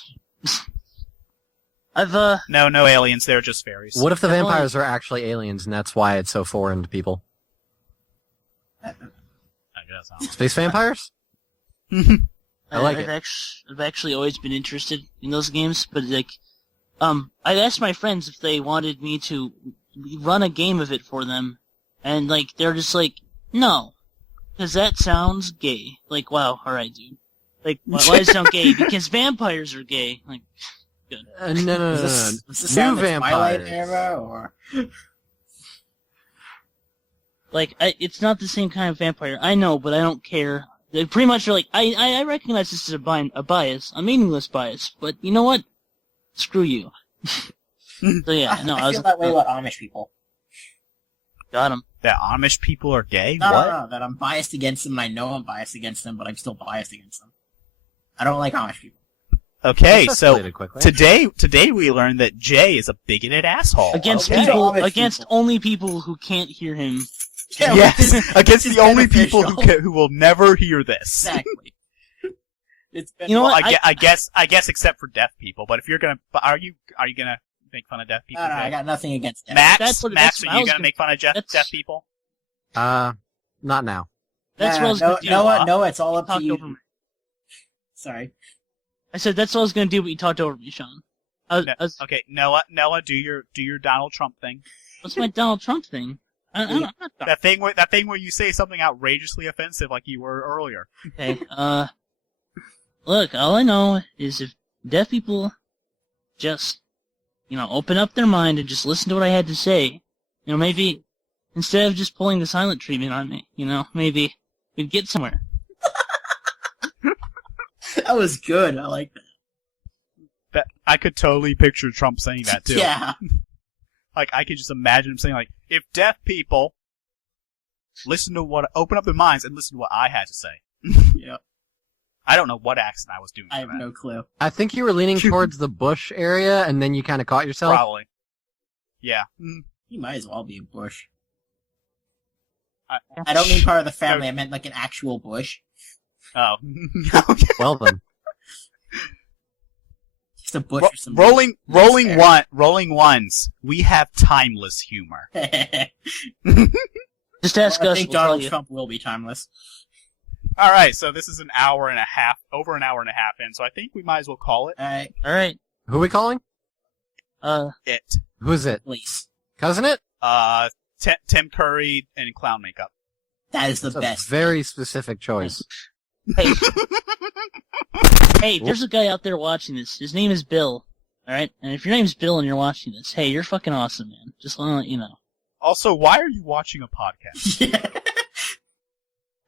I've No aliens. They're just fairies. What if the I've only- vampires are actually aliens and that's why it's so foreign to people? I guess. Space vampires? I like it. I've actually always been interested in those games, but like, I asked my friends if they wanted me to run a game of it for them, and like they're just like, no, because that sounds gay. Like, wow, all right, dude. Like, why does it sound gay? Because vampires are gay. Like, good. No. Was this New around the Twilight vampires. era, or... Like, it's not the same kind of vampire. I know, but I don't care. They pretty much are like, I recognize this as a bias, a meaningless bias, but you know what? Screw you. So yeah, no, I feel that way about Amish people. got him. That Amish people are gay? No, What? no, that I'm biased against them, and I know I'm biased against them, but I'm still biased against them. I don't like Amish people. Okay, That's so escalated quickly. today we learned that Jay is a bigoted asshole. Against Okay. people, Amish against people. only people who can't hear him. Yeah, which Yes, is- against which the is only people beneficial. who will never hear this. Exactly. It's been... You know Well, what? I guess except for deaf people. But if you're gonna, are you gonna make fun of deaf people? No, Jay? I got nothing against them. Max, That's what Max, I are you was gonna gonna- make fun of deaf that's- people? Not now. That's what I was no, gonna do. no, what? No, it's all up to Talked over you. me. Sorry. I said that's what I was gonna do, but you talked over me, Sean. I was, Okay, Noah, do your Donald Trump thing. what's my Donald Trump thing? I'm not That thing where you say something outrageously offensive like you were earlier. okay. Look, all I know is if deaf people just, open up their mind and just listen to what I had to say, maybe instead of just pulling the silent treatment on me, maybe we'd get somewhere. That was good. I like that. That I could totally picture Trump saying that too. Yeah. Like I could just imagine him saying like, if deaf people open up their minds and listen to what I had to say. Yeah. I don't know what accent I was doing. I for have that. no clue. I think you were leaning towards the bush area and then you kind of caught yourself. Probably. Yeah. Mm. You might as well be a bush. I- I don't mean part of the family. I meant like an actual bush. Oh. Okay. Well then. Just a bush or some Rolling ones. We have timeless humor. Just ask I us. think We'll tell Donald you. Trump will be timeless. All right, so this is over an hour and a half in, so I think we might as well call it Alright, All right. Who are we calling? it. Who's it? please. Cousin it? Tim Curry and clown makeup. That is the That's a best. very specific choice. Hey, hey, there's a guy out there watching this. His name is Bill. All right, and if your name's Bill and you're watching this, hey, you're fucking awesome, man. Just want to let you know. Also, why are you watching a podcast?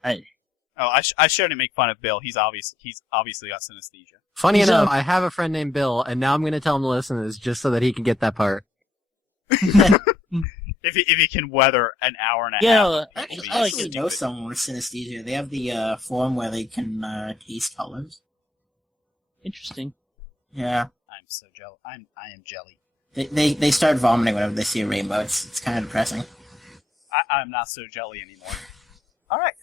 Yeah. Oh, I shouldn't make fun of Bill. He's obviously got synesthesia. Funny He's enough, a- I have a friend named Bill, and now I'm going to tell him to listen to this just so that he can get that part. If he can weather an hour and a Yeah, half. I I like actually it. know someone with synesthesia. They have the form where they can taste colors. interesting. Yeah. I'm so jealous. I am jelly. They start vomiting whenever they see a rainbow. It's kind of depressing. I'm not so jelly anymore. Alright,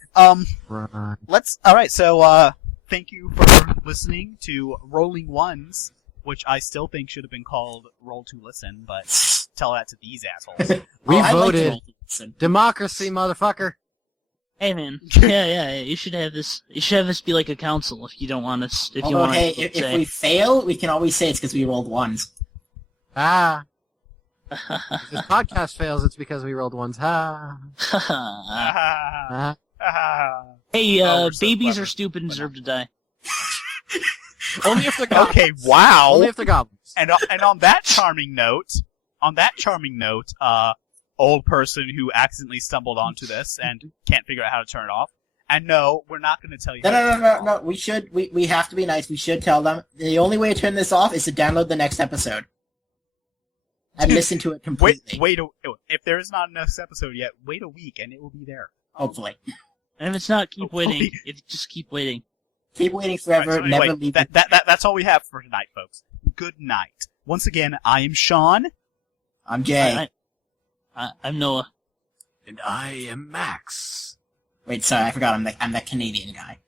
Right. alright, so, thank you for listening to Rolling Ones, which I still think should have been called Roll to Listen, but tell that to these assholes. We I like voted to roll to listen. democracy, motherfucker. Hey man, yeah, you should have this. You should have this be like a council if you don't want us. If you Although, want hey, to if we fail, we can always say it's because we rolled ones. Ah. If this podcast fails, it's because we rolled ones. Ha. Ah. Hey, Oh, we're so babies clever. are stupid and deserve to die. Only if they're goblins. Okay, wow! Only if they're goblins. And on that charming note, old person who accidentally stumbled onto this and can't figure out how to turn it off. And no, we're not going to tell you. how to turn it No. off. We have to be nice. We should tell them. The only way to turn this off is to download the next episode. And listen to it completely. If there is not enough episode yet, wait a week and it will be there. Hopefully. And if it's not, keep Hopefully. waiting. Just keep waiting. Keep waiting All right, forever, so anyway, never leave that's all we have for tonight, folks. Good night. Once again, I am Sean. I'm Jay. I'm Noah. And I am Max, Wait, sorry, I forgot I'm the Canadian guy.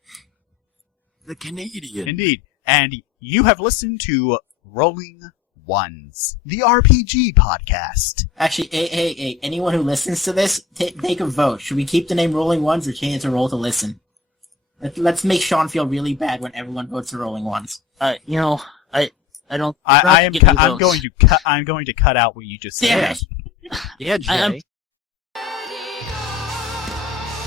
the Canadian. Indeed. And you have listened to Rolling Ones, the RPG podcast. Actually, hey, anyone who listens to this, take a vote. Should we keep the name Rolling Ones or change it to Roll to Listen? Let's make Sean feel really bad when everyone votes for Rolling Ones. I don't. I'm give me going votes. to cut. I'm going to cut out what you just said. Damn it. Yeah, Jay.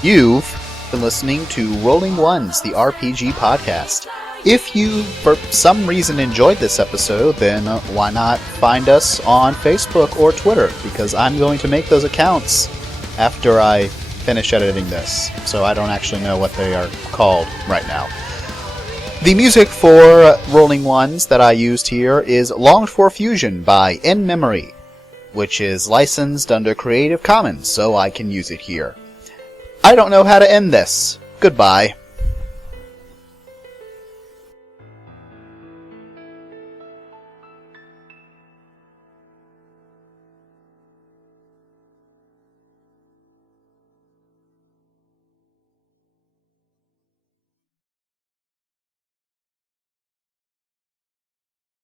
You've been listening to Rolling Ones, the RPG podcast. If you, for some reason, enjoyed this episode, then why not find us on Facebook or Twitter? Because I'm going to make those accounts after I finish editing this, so I don't actually know what they are called right now. The music for Rolling Ones that I used here is Longed for Fusion by In Memory, which is licensed under Creative Commons, so I can use it here. I don't know how to end this. Goodbye.